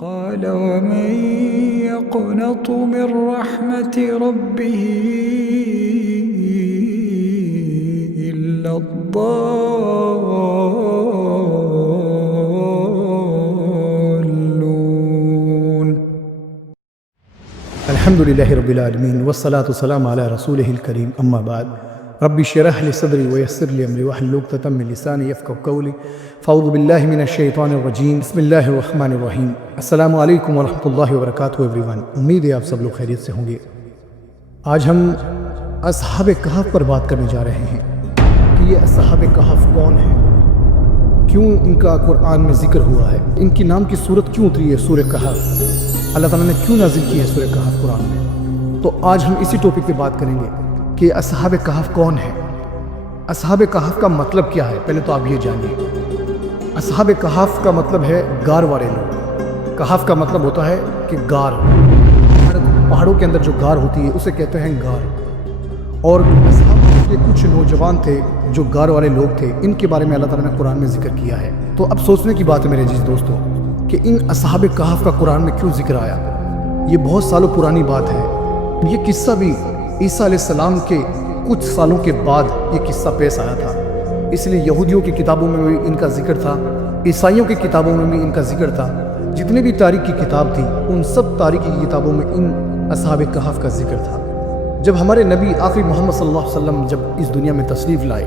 قال ومن يقنط من رحمة ربه إلا الضالون. الحمد لله رب العالمين والصلاة والسلام على رسوله الكريم أما بعد رب اشرح لي صدري ويسر لي أمري واحلل عقدة من لساني يفقهوا قولي فاعوذ بالله من الشیطان الرجیم بسم اللہ الرحمن الرحیم. السلام علیکم ورحمۃ اللہ وبرکاتہ ایوری ون. امید ہے آپ سب لوگ خیریت سے ہوں گے. آج ہم اصحاب کہف پر بات کرنے جا رہے ہیں کہ یہ اصحاب کہف کون ہیں, کیوں ان کا قرآن میں ذکر ہوا ہے, ان کی نام کی صورت کیوں اتری ہے سورہ کہف, اللہ تعالیٰ نے کیوں نازل کی ہے سورہ کہف قرآن میں. تو آج ہم اسی ٹاپک پہ بات کریں گے کہ اصحاب کہف کون ہے, اصحاب کہف کا مطلب کیا ہے. پہلے تو آپ یہ جانیے, اصحاب کہف کا مطلب ہے غار والے لوگ. کہف کا مطلب ہوتا ہے کہ غار, پہاڑوں کے اندر جو غار ہوتی ہے اسے کہتے ہیں غار. اور اصحاب کے کچھ نوجوان تھے جو غار والے لوگ تھے, ان کے بارے میں اللہ تعالیٰ نے قرآن میں ذکر کیا ہے. تو اب سوچنے کی بات ہے میرے عزیز دوستوں کہ ان اصحاب کہف کا قرآن میں کیوں ذکر آیا. یہ بہت سالوں پرانی بات ہے. یہ قصہ بھی عیسیٰ علیہ السلام کے کچھ سالوں کے بعد یہ قصہ پیش آیا تھا. اس لیے یہودیوں کی کتابوں میں بھی ان کا ذکر تھا, عیسائیوں کی کتابوں میں بھی ان کا ذکر تھا. جتنے بھی تاریخ کی کتاب تھی ان سب تاریخ کی کتابوں میں ان اصحاب کہف کا ذکر تھا. جب ہمارے نبی آخری محمد صلی اللہ علیہ وسلم جب اس دنیا میں تشریف لائے,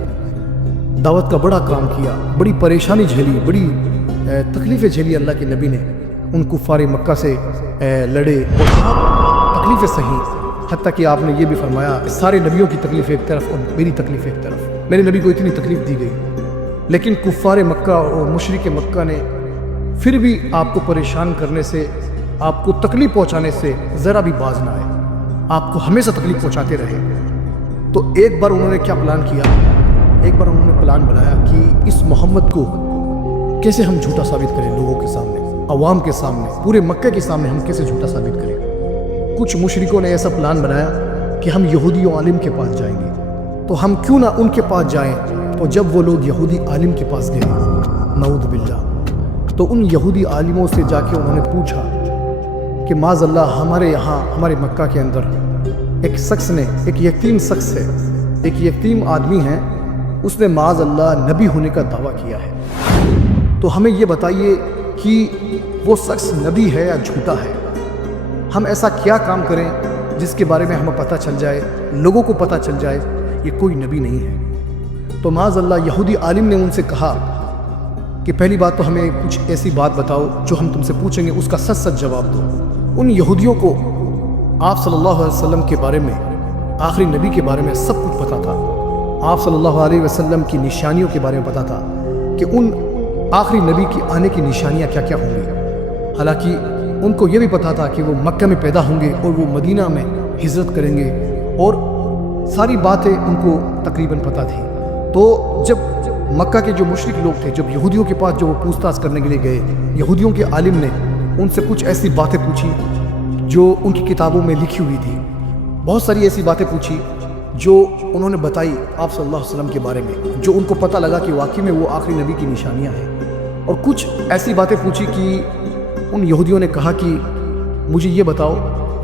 دعوت کا بڑا کام کیا, بڑی پریشانی جھیلی, بڑی تکلیفیں جھیلی اللہ کے نبی نے. ان کفار مکہ سے لڑے اور تکلیفیں سہی, حتیٰ کہ آپ نے یہ بھی فرمایا سارے نبیوں کی تکلیف ایک طرف اور میری تکلیف ایک طرف. میرے نبی کو اتنی تکلیف دی گئی لیکن کفار مکہ اور مشرک مکہ نے پھر بھی آپ کو پریشان کرنے سے, آپ کو تکلیف پہنچانے سے ذرا بھی باز نہ آئے, آپ کو ہمیشہ تکلیف پہنچاتے رہے. تو ایک بار انہوں نے کیا پلان کیا, ایک بار انہوں نے پلان بنایا کہ اس محمد کو کیسے ہم جھوٹا ثابت کریں, لوگوں کے سامنے, عوام کے سامنے, پورے مکہ کے سامنے ہم کیسے جھوٹا ثابت کریں. کچھ مشرکوں نے ایسا پلان بنایا کہ ہم یہودی عالم کے پاس جائیں گے, تو ہم کیوں نہ ان کے پاس جائیں. تو جب وہ لوگ یہودی عالم کے پاس گئے, نعوذ باللہ, تو ان یہودی عالموں سے جا کے انہوں نے پوچھا کہ معاذ اللہ ہمارے یہاں ہمارے مکہ کے اندر ایک شخص نے, ایک یتیم شخص ہے, ایک یتیم آدمی ہے, اس نے معاذ اللہ نبی ہونے کا دعویٰ کیا ہے, تو ہمیں یہ بتائیے کہ وہ شخص نبی ہے یا جھوٹا ہے. ہم ایسا کیا کام کریں جس کے بارے میں ہمیں پتہ چل جائے, لوگوں کو پتہ چل جائے یہ کوئی نبی نہیں ہے. تو معاذ اللہ یہودی عالم نے ان سے کہا کہ پہلی بات تو ہمیں کچھ ایسی بات بتاؤ جو ہم تم سے پوچھیں گے اس کا سچ سچ جواب دو. ان یہودیوں کو آپ صلی اللہ علیہ وسلم کے بارے میں, آخری نبی کے بارے میں سب کچھ پتہ تھا. آپ صلی اللہ علیہ وسلم کی نشانیوں کے بارے میں پتہ تھا کہ ان آخری نبی کی آنے کی نشانیاں کیا کیا ہوں گی. حالانکہ ان کو یہ بھی پتا تھا کہ وہ مکہ میں پیدا ہوں گے اور وہ مدینہ میں ہجرت کریں گے, اور ساری باتیں ان کو تقریباً پتہ تھی. تو جب مکہ کے جو مشرک لوگ تھے, جب یہودیوں کے پاس جو وہ پوچھ تاچھ کرنے کے لیے گئے, یہودیوں کے عالم نے ان سے کچھ ایسی باتیں پوچھی جو ان کی کتابوں میں لکھی ہوئی تھی. بہت ساری ایسی باتیں پوچھی جو انہوں نے بتائی آپ صلی اللہ علیہ وسلم کے بارے میں, جو ان کو پتہ لگا کہ واقعی میں وہ آخری نبی کی نشانیاں ہیں. اور کچھ ایسی باتیں پوچھی کہ ان یہودیوں نے کہا کہ مجھے یہ بتاؤ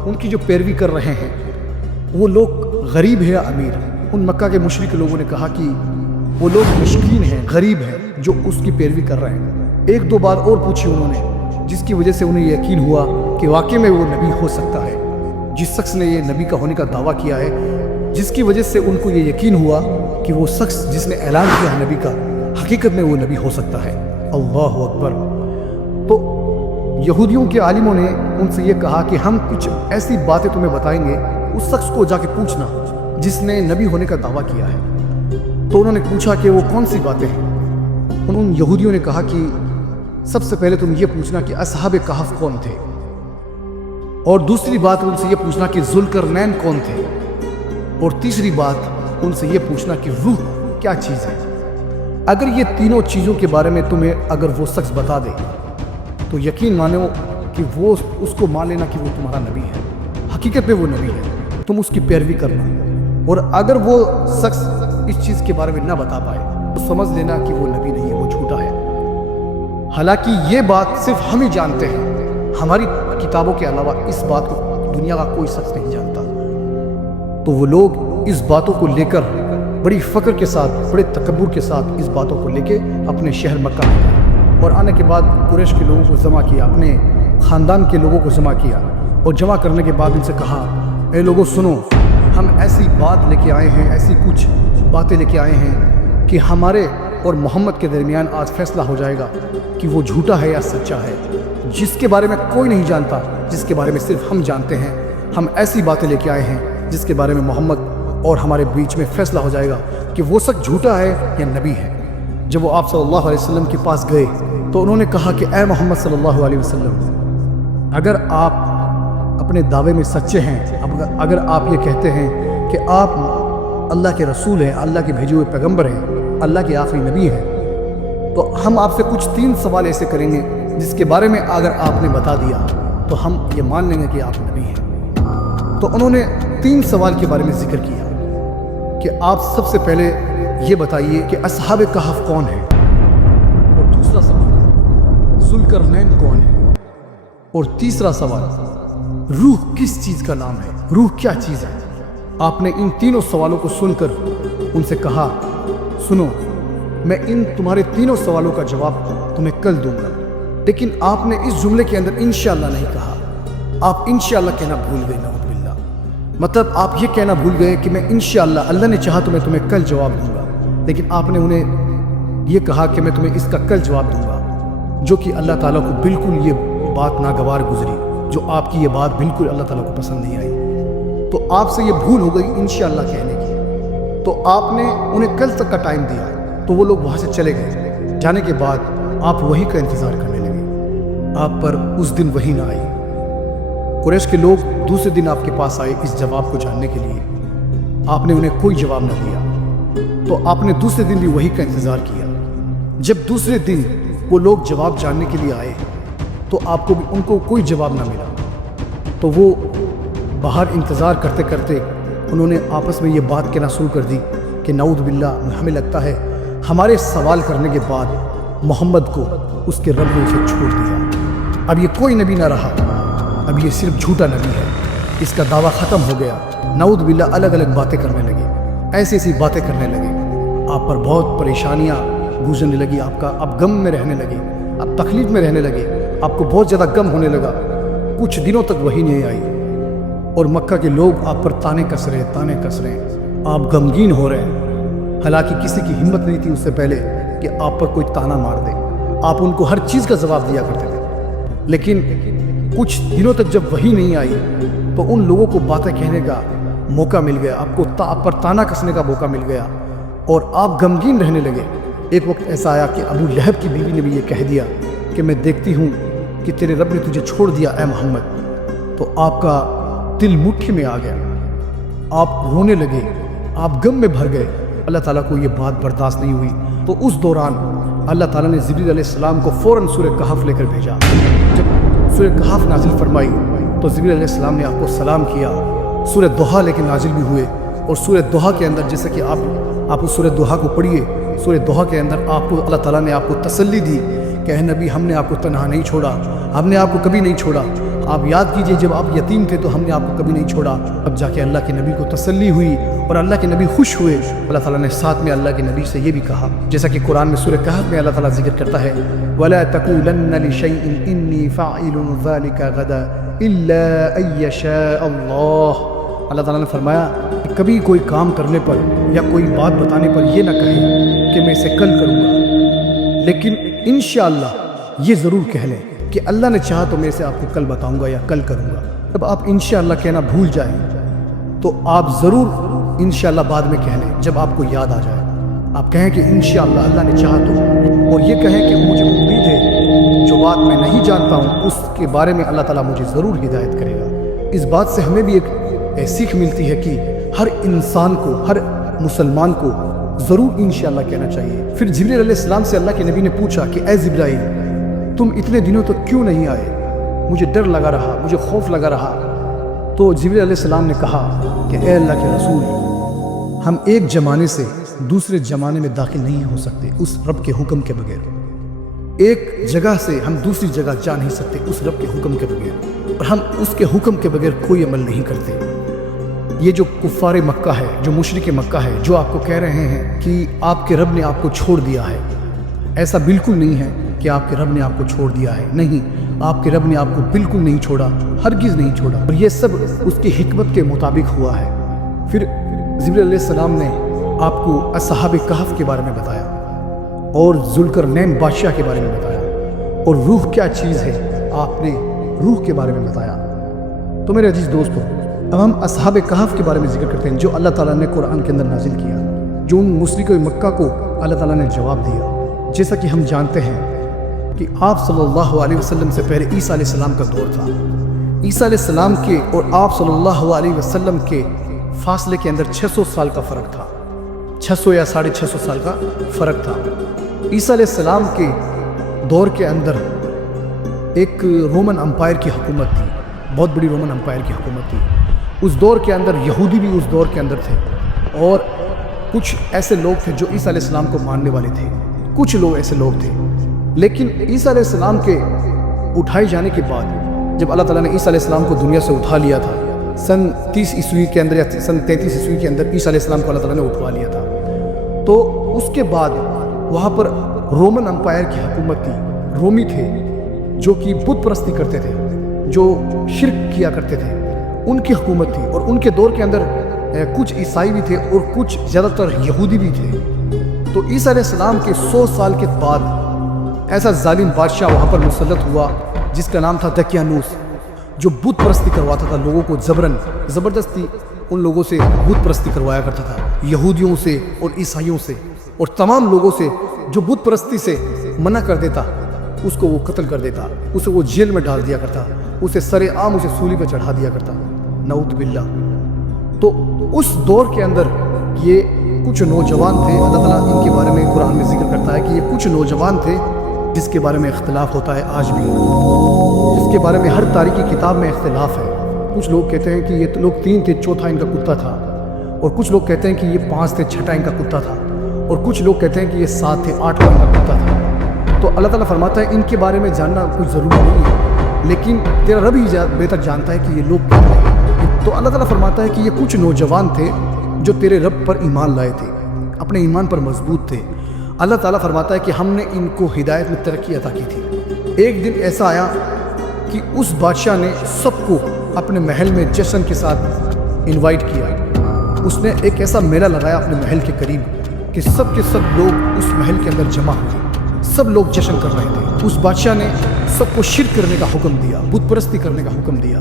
ان کی جو پیروی کر رہے ہیں وہ لوگ غریب ہے یا امیر. ان مکہ کے مشرک لوگوں نے کہا کہ وہ لوگ مسکین ہیں, غریب ہیں جو اس کی پیروی کر رہے ہیں. ایک دو بار اور پوچھی انہوں نے, جس کی وجہ سے انہیں یقین ہوا کہ واقعی میں وہ نبی ہو سکتا ہے. جس شخص نے یہ نبی کا ہونے کا دعویٰ کیا ہے, جس کی وجہ سے ان کو یہ یقین ہوا کہ وہ شخص جس نے اعلان کیا ہے نبی کا, حقیقت میں وہ نبی ہو سکتا ہے. اللہ اکبر. تو یہودیوں کے عالموں نے ان سے یہ کہا کہ ہم کچھ ایسی باتیں تمہیں بتائیں گے, اس شخص کو جا کے پوچھنا جس نے نبی ہونے کا دعویٰ کیا ہے. تو انہوں نے پوچھا کہ وہ کون سی باتیں ہیں. ان یہودیوں نے کہا کہ سب سے پہلے تم یہ پوچھنا کہ اصحاب کہف کون تھے, اور دوسری بات ان سے یہ پوچھنا کہ ذوالقرنین کون تھے, اور تیسری بات ان سے یہ پوچھنا کہ روح کیا چیز ہے. اگر یہ تینوں چیزوں کے بارے میں تمہیں اگر وہ شخص بتا دے تو یقین مانو کہ وہ اس کو مان لینا کہ وہ تمہارا نبی ہے, حقیقت میں وہ نبی ہے, تم اس کی پیروی کرنا. اور اگر وہ شخص اس چیز کے بارے میں نہ بتا پائے تو سمجھ لینا کہ وہ نبی نہیں ہے, وہ جھوٹا ہے. حالانکہ یہ بات صرف ہم ہی جانتے ہیں, ہماری کتابوں کے علاوہ اس بات کو دنیا کا کوئی شخص نہیں جانتا۔ تو وہ لوگ اس باتوں کو لے کر بڑی فخر کے ساتھ، بڑے تکبر کے ساتھ اس باتوں کو لے کے اپنے شہر مکہ میں گئے، اور آنے کے بعد قریش کے لوگوں کو جمع کیا، اپنے خاندان کے لوگوں کو جمع کیا، اور جمع کرنے کے بعد ان سے کہا، اے لوگوں سنو، ہم ایسی بات لے کے آئے ہیں، ایسی کچھ باتیں لے کے آئے ہیں کہ ہمارے اور محمد کے درمیان آج فیصلہ ہو جائے گا کہ وہ جھوٹا ہے یا سچا ہے، جس کے بارے میں کوئی نہیں جانتا، جس کے بارے میں صرف ہم جانتے ہیں۔ ہم ایسی باتیں لے کے آئے ہیں جس کے بارے میں محمد اور ہمارے بیچ میں فیصلہ ہو جائے گا کہ وہ سچ جھوٹا ہے یا نبی ہے۔ جب وہ آپ صلی اللہ علیہ وسلم کے پاس گئے تو انہوں نے کہا کہ اے محمد صلی اللہ علیہ وسلم، اگر آپ اپنے دعوے میں سچے ہیں، اگر آپ یہ کہتے ہیں کہ آپ اللہ کے رسول ہیں، اللہ کے بھیجے ہوئے پیغمبر ہیں، اللہ کے آخری نبی ہیں، تو ہم آپ سے کچھ 3 سوال ایسے کریں گے جس کے بارے میں اگر آپ نے بتا دیا تو ہم یہ مان لیں گے کہ آپ نبی ہیں۔ تو انہوں نے 3 سوال کے بارے میں ذکر کیا کہ آپ سب سے پہلے یہ بتائیے کہ اصحاب کہف کون ہیں، اور دوسرا سوال ذوالقرنین کون ہے، اور تیسرا سوال روح کس چیز کا نام ہے، روح کیا چیز ہے۔ آپ نے ان تینوں سوالوں کو سن کر ان سے کہا، سنو، میں ان تمہارے تینوں سوالوں کا جواب تمہیں کل دوں گا، لیکن آپ نے اس جملے کے اندر انشاءاللہ نہیں کہا، آپ انشاءاللہ کہنا بھول گئے، نعوذ باللہ۔ مطلب آپ یہ کہنا بھول گئے کہ میں انشاءاللہ، اللہ نے چاہا تو میں تمہیں کل جواب دوں گا، لیکن آپ نے انہیں یہ کہا کہ میں تمہیں اس کا کل جواب دوں گا، جو کہ اللہ تعالیٰ کو بالکل یہ بات ناگوار گزری، جو آپ کی یہ بات بالکل اللہ تعالیٰ کو پسند نہیں آئی۔ تو آپ سے یہ بھول ہو گئی انشاءاللہ کہنے کی، تو آپ نے انہیں کل تک کا ٹائم دیا، تو وہ لوگ وہاں سے چلے گئے۔ جانے کے بعد آپ وہی کا انتظار کرنے لگے، آپ پر اس دن وہی نہ آئی۔ قریش کے لوگ دوسرے دن آپ کے پاس آئے اس جواب کو جاننے کے لیے، آپ نے انہیں کوئی جواب نہ دیا، تو آپ نے دوسرے دن بھی وہی کا انتظار کیا۔ جب دوسرے دن وہ لوگ جواب جاننے کے لیے آئے تو آپ کو بھی ان کو کوئی جواب نہ ملا، تو وہ باہر انتظار کرتے کرتے انہوں نے آپس میں یہ بات کہنا شروع کر دی کہ نعوذ باللہ، ہمیں لگتا ہے ہمارے سوال کرنے کے بعد محمد کو اس کے رب نے اسے چھوڑ دیا، اب یہ کوئی نبی نہ رہا، اب یہ صرف جھوٹا نبی ہے، اس کا دعویٰ ختم ہو گیا۔ نعوذ باللہ، الگ الگ باتیں کرنے لگے، ایسی ایسی باتیں کرنے لگے، آپ پر بہت پریشانیاں گزرنے لگی، آپ غم میں رہنے لگے، آپ تکلیف میں رہنے لگے، آپ کو بہت زیادہ غم ہونے لگا۔ کچھ دنوں تک وہی نہیں آئی، اور مکہ کے لوگ آپ پر تانے کس رہے، آپ غمگین ہو رہے ہیں۔ حالانکہ کسی کی ہمت نہیں تھی اس سے پہلے کہ آپ پر کوئی تانا مار دے، آپ ان کو ہر چیز کا جواب دیا کرتے تھے، لیکن کچھ دنوں تک جب وہی نہیں آئی تو ان لوگوں کو باتیں کہنے کا موقع مل گیا، آپ پر تانا کسنے کا موقع مل گیا، اور آپ غمگین رہنے لگے۔ ایک وقت ایسا آیا کہ ابو لہب کی بیوی نے بھی یہ کہہ دیا کہ میں دیکھتی ہوں کہ تیرے رب نے تجھے چھوڑ دیا اے محمد، تو آپ کا دل مٹھی میں آ گیا، آپ رونے لگے، آپ غم میں بھر گئے۔ اللہ تعالیٰ کو یہ بات برداشت نہیں ہوئی، تو اس دوران اللہ تعالیٰ نے جبریل علیہ السلام کو فوراً سورہ کہف لے کر بھیجا۔ جب سورہ کہف نازل فرمائی تو جبریل علیہ السلام نے آپ کو سلام کیا، سورہ دوحہ لے کے نازل بھی ہوئے، اور سورہ دوحہ کے اندر جیسے کہ آپ اس سورہ دوحہ کو پڑھیے، سورہ دوحہ کے اندر آپ کو اللہ تعالیٰ نے آپ کو تسلی دی کہ اے نبی، ہم نے آپ کو تنہا نہیں چھوڑا، ہم نے آپ کو کبھی نہیں چھوڑا۔ آپ یاد کیجئے جب آپ یتیم تھے تو ہم نے آپ کو کبھی نہیں چھوڑا۔ اب جا کے اللہ کے نبی کو تسلی ہوئی اور اللہ کے نبی خوش ہوئے۔ اللہ تعالیٰ نے ساتھ میں اللہ کے نبی سے یہ بھی کہا، جیسا کہ قرآن میں سورہ کہف میں اللہ تعالیٰ ذکر کرتا ہے، وَلَا تَقُولَنَّ لِشَيْءٍ إِنِّي فَاعِلٌ ذَلِكَ غَدًا إِلَّا أَن يَشَاءَ اللَّهُ۔ اللہ تعالیٰ نے فرمایا کہ کبھی کوئی کام کرنے پر یا کوئی بات بتانے پر یہ نہ کہیں کہ میں اسے کل کروں گا، لیکن انشاءاللہ یہ ضرور کہہ لیں کہ اللہ نے چاہا تو میں اسے آپ کو کل بتاؤں گا یا کل کروں گا۔ جب آپ انشاءاللہ کہنا بھول جائیں تو آپ ضرور انشاءاللہ بعد میں کہہ لیں، جب آپ کو یاد آ جائے آپ کہیں کہ انشاءاللہ اللہ نے چاہا تو، اور یہ کہیں کہ مجھے امید ہے جو بات میں نہیں جانتا ہوں اس کے بارے میں اللہ تعالیٰ مجھے ضرور ہدایت کرے گا۔ اس بات سے ہمیں بھی ایک سیکھ ملتی ہے کہ ہر انسان کو، ہر مسلمان کو ضرور انشاءاللہ کہنا چاہیے۔ پھر جبریل علیہ السلام سے اللہ کے نبی نے پوچھا کہ اے جبرائیل، تم اتنے دنوں تک کیوں نہیں آئے؟ مجھے ڈر لگا رہا، مجھے خوف لگا رہا۔ تو جبریل علیہ السلام نے کہا کہ اے اللہ کے رسول، ہم ایک زمانے سے دوسرے زمانے میں داخل نہیں ہو سکتے اس رب کے حکم کے بغیر۔ ایک جگہ سے ہم دوسری جگہ جا نہیں سکتے اس رب کے حکم کے بغیر، اور ہم اس کے حکم کے بغیر کوئی عمل نہیں کرتے۔ یہ جو کفار مکہ ہے، جو مشرک مکہ ہے، جو آپ کو کہہ رہے ہیں کہ آپ کے رب نے آپ کو چھوڑ دیا ہے، ایسا بالکل نہیں ہے کہ آپ کے رب نے آپ کو چھوڑ دیا ہے۔ نہیں، آپ کے رب نے آپ کو بالکل نہیں چھوڑا، ہرگز نہیں چھوڑا، اور یہ سب اس کی حکمت کے مطابق ہوا ہے۔ پھر جبریل علیہ السلام نے آپ کو اصحاب کہف کے بارے میں بتایا، اور ذوالقرنین بادشاہ کے بارے میں بتایا، اور روح کیا چیز ہے آپ نے روح کے بارے میں بتایا۔ تو میرے عزیز دوستو، اب ہم اصحاب کہف کے بارے میں ذکر کرتے ہیں، جو اللہ تعالیٰ نے قرآن کے اندر نازل کیا، جو ان مشرکین مکہ کو اللہ تعالیٰ نے جواب دیا۔ جیسا کہ ہم جانتے ہیں کہ آپ صلی اللہ علیہ وسلم سے پہلے عیسیٰ علیہ السلام کا دور تھا۔ عیسیٰ علیہ السلام کے اور آپ صلی اللہ علیہ وسلم کے فاصلے کے اندر 600 سال کا فرق تھا، 600 یا 650 سال کا فرق تھا۔ عیسیٰ علیہ السلام کے دور کے اندر ایک رومن امپائر کی حکومت تھی، بہت بڑی رومن امپائر کی حکومت تھی۔ اس دور کے اندر یہودی بھی اس دور کے اندر تھے، اور کچھ ایسے لوگ تھے جو عیسیٰ علیہ السلام کو ماننے والے تھے، کچھ لوگ ایسے لوگ تھے۔ لیکن عیسیٰ علیہ السلام کے اٹھائے جانے کے بعد، جب اللہ تعالیٰ نے عیسیٰ علیہ السلام کو دنیا سے اٹھا لیا تھا، سن 30 عیسوی کے اندر یا سن 33 عیسوی کے اندر عیسیٰ علیہ السلام کو اللہ تعالیٰ نے اٹھوا لیا تھا، تو اس کے بعد وہاں پر رومن امپائر کی حکومت تھی، رومی تھے جو کہ بت پرستی کرتے تھے، جو شرک کیا کرتے تھے، ان کی حکومت تھی۔ اور ان کے دور کے اندر کچھ عیسائی بھی تھے اور کچھ زیادہ تر یہودی بھی تھے۔ تو عیسیٰ علیہ السلام کے 100 سال کے بعد ایسا ظالم بادشاہ وہاں پر مسلط ہوا جس کا نام تھا دقیانوس، جو بت پرستی کرواتا تھا لوگوں کو، زبردستی ان لوگوں سے بت پرستی کروایا کرتا تھا، یہودیوں سے اور عیسائیوں سے، اور تمام لوگوں سے جو بت پرستی سے منع کر دیتا اس کو وہ قتل کر دیتا، اسے وہ جیل میں ڈال دیا کرتا، اسے سر عام اسے سولی پہ چڑھا دیا کرتا، نعوذ باللہ۔ تو اس دور کے اندر یہ کچھ نوجوان تھے، اللہ تعالیٰ ان کے بارے میں قرآن میں ذکر کرتا ہے کہ یہ کچھ نوجوان تھے جس کے بارے میں اختلاف ہوتا ہے آج بھی، جس کے بارے میں ہر تاریخی کتاب میں اختلاف ہے۔ کچھ لوگ کہتے ہیں کہ یہ لوگ 3 تھے، چوتھا ان کا کتا تھا، اور کچھ لوگ کہتے ہیں کہ یہ 5 تھے، چھٹا ان کا کتا تھا، اور کچھ لوگ کہتے ہیں کہ یہ 7 تھے، 8واں ان کا کتا تھا۔ تو اللہ تعالیٰ فرماتا ہے ان کے بارے میں جاننا کوئی ضروری نہیں ہے، لیکن تیرا رب ہی بہتر جانتا ہے کہ یہ لوگ کیا ہیں۔ تو اللہ تعالیٰ فرماتا ہے کہ یہ کچھ نوجوان تھے جو تیرے رب پر ایمان لائے تھے، اپنے ایمان پر مضبوط تھے۔ اللہ تعالیٰ فرماتا ہے کہ ہم نے ان کو ہدایت میں ترقی عطا کی تھی۔ ایک دن ایسا آیا کہ اس بادشاہ نے سب کو اپنے محل میں جشن کے ساتھ انوائٹ کیا۔ اس نے ایک ایسا میلہ لگایا اپنے محل کے قریب کہ سب کے سب لوگ اس محل کے اندر جمع ہوئے، سب لوگ جشن کر رہے تھے۔ اس بادشاہ نے سب کو شرک کرنے کا حکم دیا، بت پرستی کرنے کا حکم دیا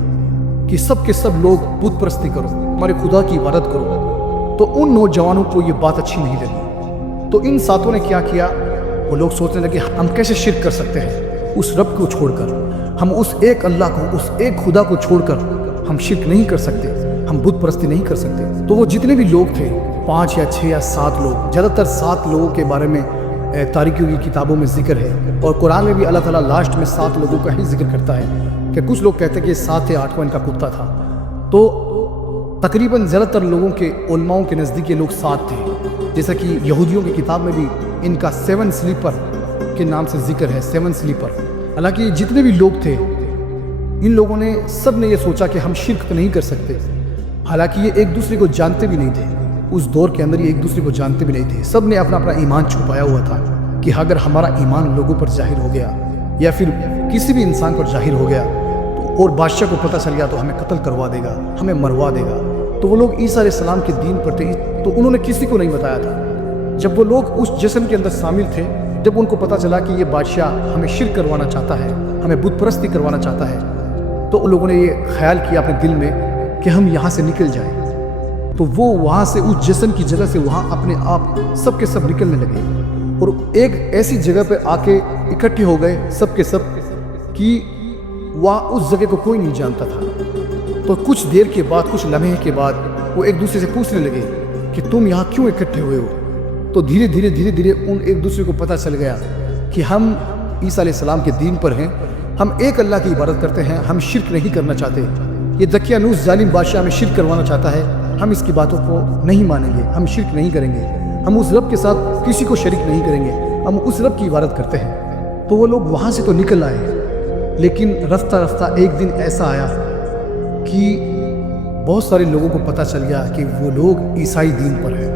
کہ سب کے سب لوگ بت پرستی کرو، ہمارے خدا کی عبادت کرو۔ تو ان نوجوانوں کو یہ بات اچھی نہیں لگی، تو ان ساتوں نے کیا کیا، وہ لوگ سوچنے لگے ہم کیسے شرک کر سکتے ہیں اس رب کو چھوڑ کر، ہم اس ایک اللہ کو، اس ایک خدا کو چھوڑ کر ہم شرک نہیں کر سکتے، ہم بت پرستی نہیں کر سکتے۔ تو وہ جتنے بھی لوگ تھے، 5 یا 6 یا 7 لوگ، زیادہ تر 7 لوگوں کے بارے میں تاریخی کی کتابوں میں ذکر ہے، اور قرآن میں بھی اللہ تعالیٰ لاسٹ میں 7 لوگوں کا ہی ذکر کرتا ہے کہ کچھ لوگ کہتے ہیں کہ 7 یا 8واں ان کا کتا تھا۔ تو تقریباً زیادہ تر لوگوں کے علماؤں کے نزدیک یہ لوگ 7 تھے، جیسا کہ یہودیوں کی کتاب میں بھی ان کا 7 سلیپر کے نام سے ذکر ہے، 7 سلیپر۔ حالانکہ جتنے بھی لوگ تھے ان لوگوں نے سب نے یہ سوچا کہ ہم شرک تو نہیں کر سکتے، حالانکہ یہ ایک دوسرے کو جانتے بھی نہیں تھے، اس دور کے اندر یہ ایک دوسرے کو جانتے بھی نہیں تھے، سب نے اپنا ایمان چھپایا ہوا تھا کہ اگر ہمارا ایمان لوگوں پر ظاہر ہو گیا یا پھر کسی بھی انسان پر ظاہر ہو گیا اور بادشاہ کو پتہ چل گیا تو ہمیں قتل کروا دے گا، ہمیں مروا دے گا۔ تو وہ لوگ عیسیٰ علیہ السلام کے دین پر تھے، تو انہوں نے کسی کو نہیں بتایا تھا۔ جب وہ لوگ اس جشن کے اندر شامل تھے، جب ان کو پتہ چلا کہ یہ بادشاہ ہمیں شرک کروانا چاہتا ہے، ہمیں بت پرستی کروانا چاہتا ہے، تو ان لوگوں نے یہ خیال کیا اپنے دل میں کہ ہم یہاں سے نکل جائیں۔ تو وہ وہاں سے اس جشن کی جگہ سے وہاں اپنے آپ سب کے سب نکلنے لگے، اور ایک ایسی جگہ پہ آ کے اکٹھے ہو گئے سب کے سب کہ وہاں اس جگہ کو کوئی نہیں جانتا تھا۔ تو کچھ دیر کے بعد، کچھ لمحے کے بعد وہ ایک دوسرے سے پوچھنے لگے کہ تم یہاں کیوں اکٹھے ہوئے ہو؟ تو دھیرے دھیرے ان ایک دوسرے کو پتہ چل گیا کہ ہم عیسیٰ علیہ السلام کے دین پر ہیں، ہم ایک اللہ کی عبادت کرتے ہیں، ہم شرک نہیں کرنا چاہتے۔ یہ دقیانوس ظالم بادشاہ ہمیں شرک کروانا چاہتا ہے، ہم اس کی باتوں کو نہیں مانیں گے، ہم شرک نہیں کریں گے، ہم اس رب کے ساتھ کسی کو شریک نہیں کریں گے، ہم اس رب کی عبادت کرتے ہیں۔ تو وہ لوگ وہاں سے تو نکل آئے، لیکن رفتہ رفتہ ایک دن ایسا آیا کہ بہت سارے لوگوں کو پتہ چل گیا کہ وہ لوگ عیسائی دین پر ہیں،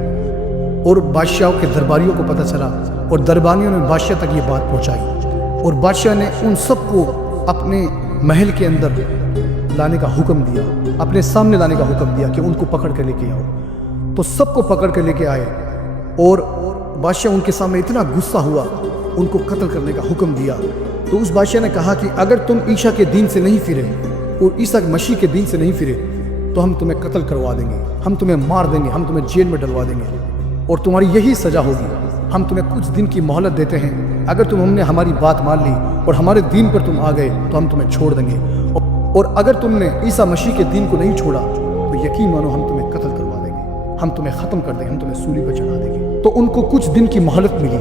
اور بادشاہوں کے درباریوں کو پتہ چلا، اور درباریوں نے بادشاہ تک یہ بات پہنچائی، اور بادشاہ نے ان سب کو اپنے محل کے اندر لانے کا حکم دیا، اپنے سامنے لانے کا حکم دیا کہ ان کو پکڑ کر لے کے آؤ۔ تو سب کو پکڑ کر لے کے آئے، اور بادشاہ ان کے سامنے اتنا غصہ ہوا، ان کو قتل کرنے کا حکم دیا۔ تو اس بادشاہ نے کہا کہ اگر تم عیسیٰ کے دین سے نہیں پھرے اور عیسیٰ مسیح کے دین سے نہیں پھرے تو ہم تمہیں قتل کروا دیں گے، ہم تمہیں مار دیں گے، ہم تمہیں جیل میں ڈلوا دیں گے، اور تمہاری یہی سزا ہوگی۔ ہم تمہیں کچھ دن کی مہلت دیتے ہیں، اگر ہم نے ہماری بات مان لی اور ہمارے دین پر تم آ گئے تو ہم تمہیں چھوڑ دیں گے، اور اگر تم نے عیسیٰ مسیح کے دین کو نہیں چھوڑا تو یقین مانو ہم تمہیں قتل کروا دیں گے، ہم تمہیں ختم کر دیں گے، ہم تمہیں سولی پر چڑھا دیں گے۔ تو ان کو کچھ دن کی مہلت ملی،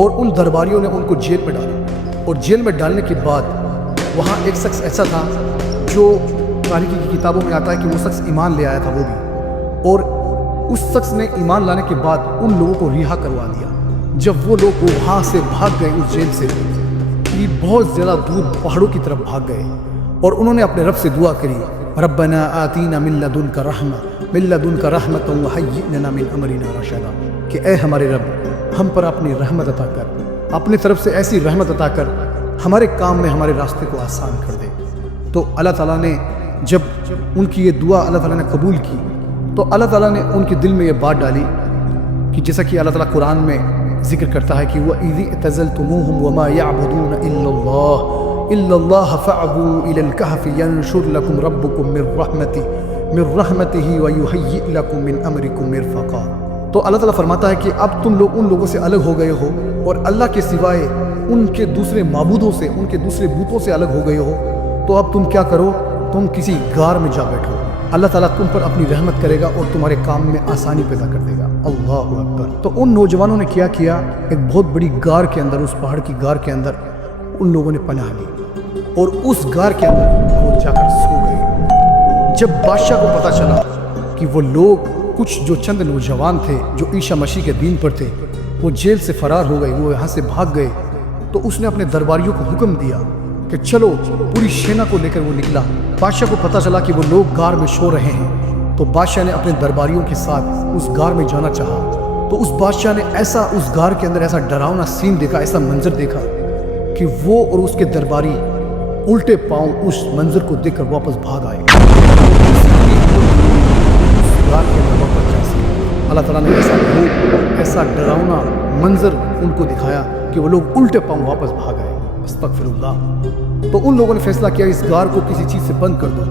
اور ان درباریوں نے ان کو جیل میں ڈالا، اور جیل میں ڈالنے کے بعد وہاں ایک شخص ایسا تھا جو تاریخی کی کتابوں میں آتا ہے کہ وہ شخص ایمان لے آیا تھا وہ بھی، اور اس شخص نے ایمان لانے کے بعد ان لوگوں کو رہا کروا دیا۔ جب وہ لوگ وہاں سے بھاگ گئے اس جیل سے، کہ بہت زیادہ دور پہاڑوں کی طرف بھاگ گئے، اور انہوں نے اپنے رب سے دعا کری، ربنا آتینا من لدنک رحمۃ وہیئ لنا من امرنا رشدا، کہ اے ہمارے رب ہم پر اپنی رحمت عطا کر، اپنے طرف سے ایسی رحمت عطا کر، ہمارے کام میں ہمارے راستے کو آسان کر دے۔ تو اللہ تعالیٰ نے جب ان کی یہ دعا اللہ تعالیٰ نے قبول کی، تو اللہ تعالیٰ نے ان کے دل میں یہ بات ڈالی کہ جیسا کہ اللہ تعالیٰ قرآن میں ذکر کرتا ہے کہ وَإِذِ اعْتَزَلْتُمُوهُمْ وَمَا يَعْبُدُونَ إِلَّا اللَّهَ فَاعْوُوا إِلَى الْكَهْفِ يَنشُرْ لَكُمْ رَبُّكُمْ مِنْ رَحْمَتِهِ وَيُهَيِّئْ لَكُمْ مِنْ أَمْرِكُمْ مِرْفَقًا۔ تو اللہ تعالیٰ فرماتا ہے کہ اب تم لوگ ان لوگوں سے الگ ہو گئے ہو، اور اللہ کے سوائے ان کے دوسرے معبودوں سے، ان کے دوسرے بتوں سے الگ ہو گئے ہو، تو اب تم کیا کرو، تم کسی غار میں جا بیٹھو، اللہ تعالیٰ تم پر اپنی رحمت کرے گا اور تمہارے کام میں آسانی پیدا کر دے گا۔ اللہ اکبر۔ تو ان نوجوانوں نے کیا کیا، ایک بہت بڑی غار کے اندر، اس پہاڑ کی غار کے اندر ان لوگوں نے پناہ لی، اور اس غار کے اندر وہ جا کر سو گئے۔ جب بادشاہ کو پتہ چلا کہ وہ لوگ، کچھ جو چند نوجوان تھے جو عیسیٰ مسیح کے دین پر تھے، وہ جیل سے فرار ہو گئے، وہ یہاں سے بھاگ گئے، تو اس نے اپنے درباریوں کو حکم دیا کہ چلو، پوری سینا کو لے کر وہ نکلا۔ بادشاہ کو پتہ چلا کہ وہ لوگ غار میں سو رہے ہیں، تو بادشاہ نے اپنے درباریوں کے ساتھ اس غار میں جانا چاہا۔ تو اس بادشاہ نے ایسا اس غار کے اندر ایسا ڈراؤنا سین دیکھا، ایسا منظر دیکھا کہ وہ اور اس کے درباری الٹے پاؤں اس منظر کو دیکھ کر واپس بھاگ آئے۔ اللہ تعالیٰ نے ایسا ڈراؤنا منظر ان کو دکھایا کہ وہ لوگ الٹے پاؤں واپس بھاگ آئے۔ استغفر اللہ۔ تو ان لوگوں نے فیصلہ کیا اس غار کو کسی چیز سے بند کر دو،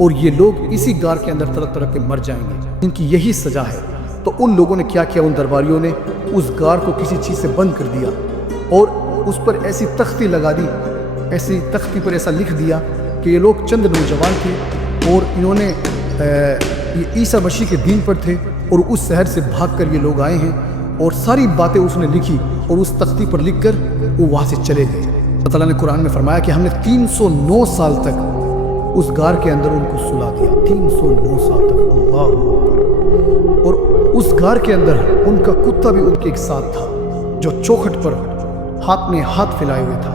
اور یہ لوگ اسی غار کے اندر تڑپ تڑپ کے مر جائیں گے، ان کی یہی سزا ہے۔ تو ان لوگوں نے کیا کیا، ان درباریوں نے اس غار کو کسی چیز سے بند کر دیا، اور اس پر ایسی تختی لگا دی، ایسی تختی پر ایسا لکھ دیا کہ یہ لوگ چند نوجوان تھے، اور انہوں نے یہ عیسیٰ مسیح کے دین پر تھے، اور اس شہر سے بھاگ کر یہ لوگ آئے ہیں، اور ساری باتیں اس نے لکھی اور اس تختی پر لکھ کر وہ وہاں سے چلے گئے۔ اللہ تعالیٰ نے قرآن میں فرمایا کہ ہم نے 309 سال تک اس غار کے اندر ان کو سلا دیا، 309 سال تک۔ اللہ اکبر۔ اور اس غار کے اندر ان کا کتا بھی ان کے ایک ساتھ تھا، جو چوکھٹ پر ہاتھ میں ہاتھ پھیلائے ہوئے تھا۔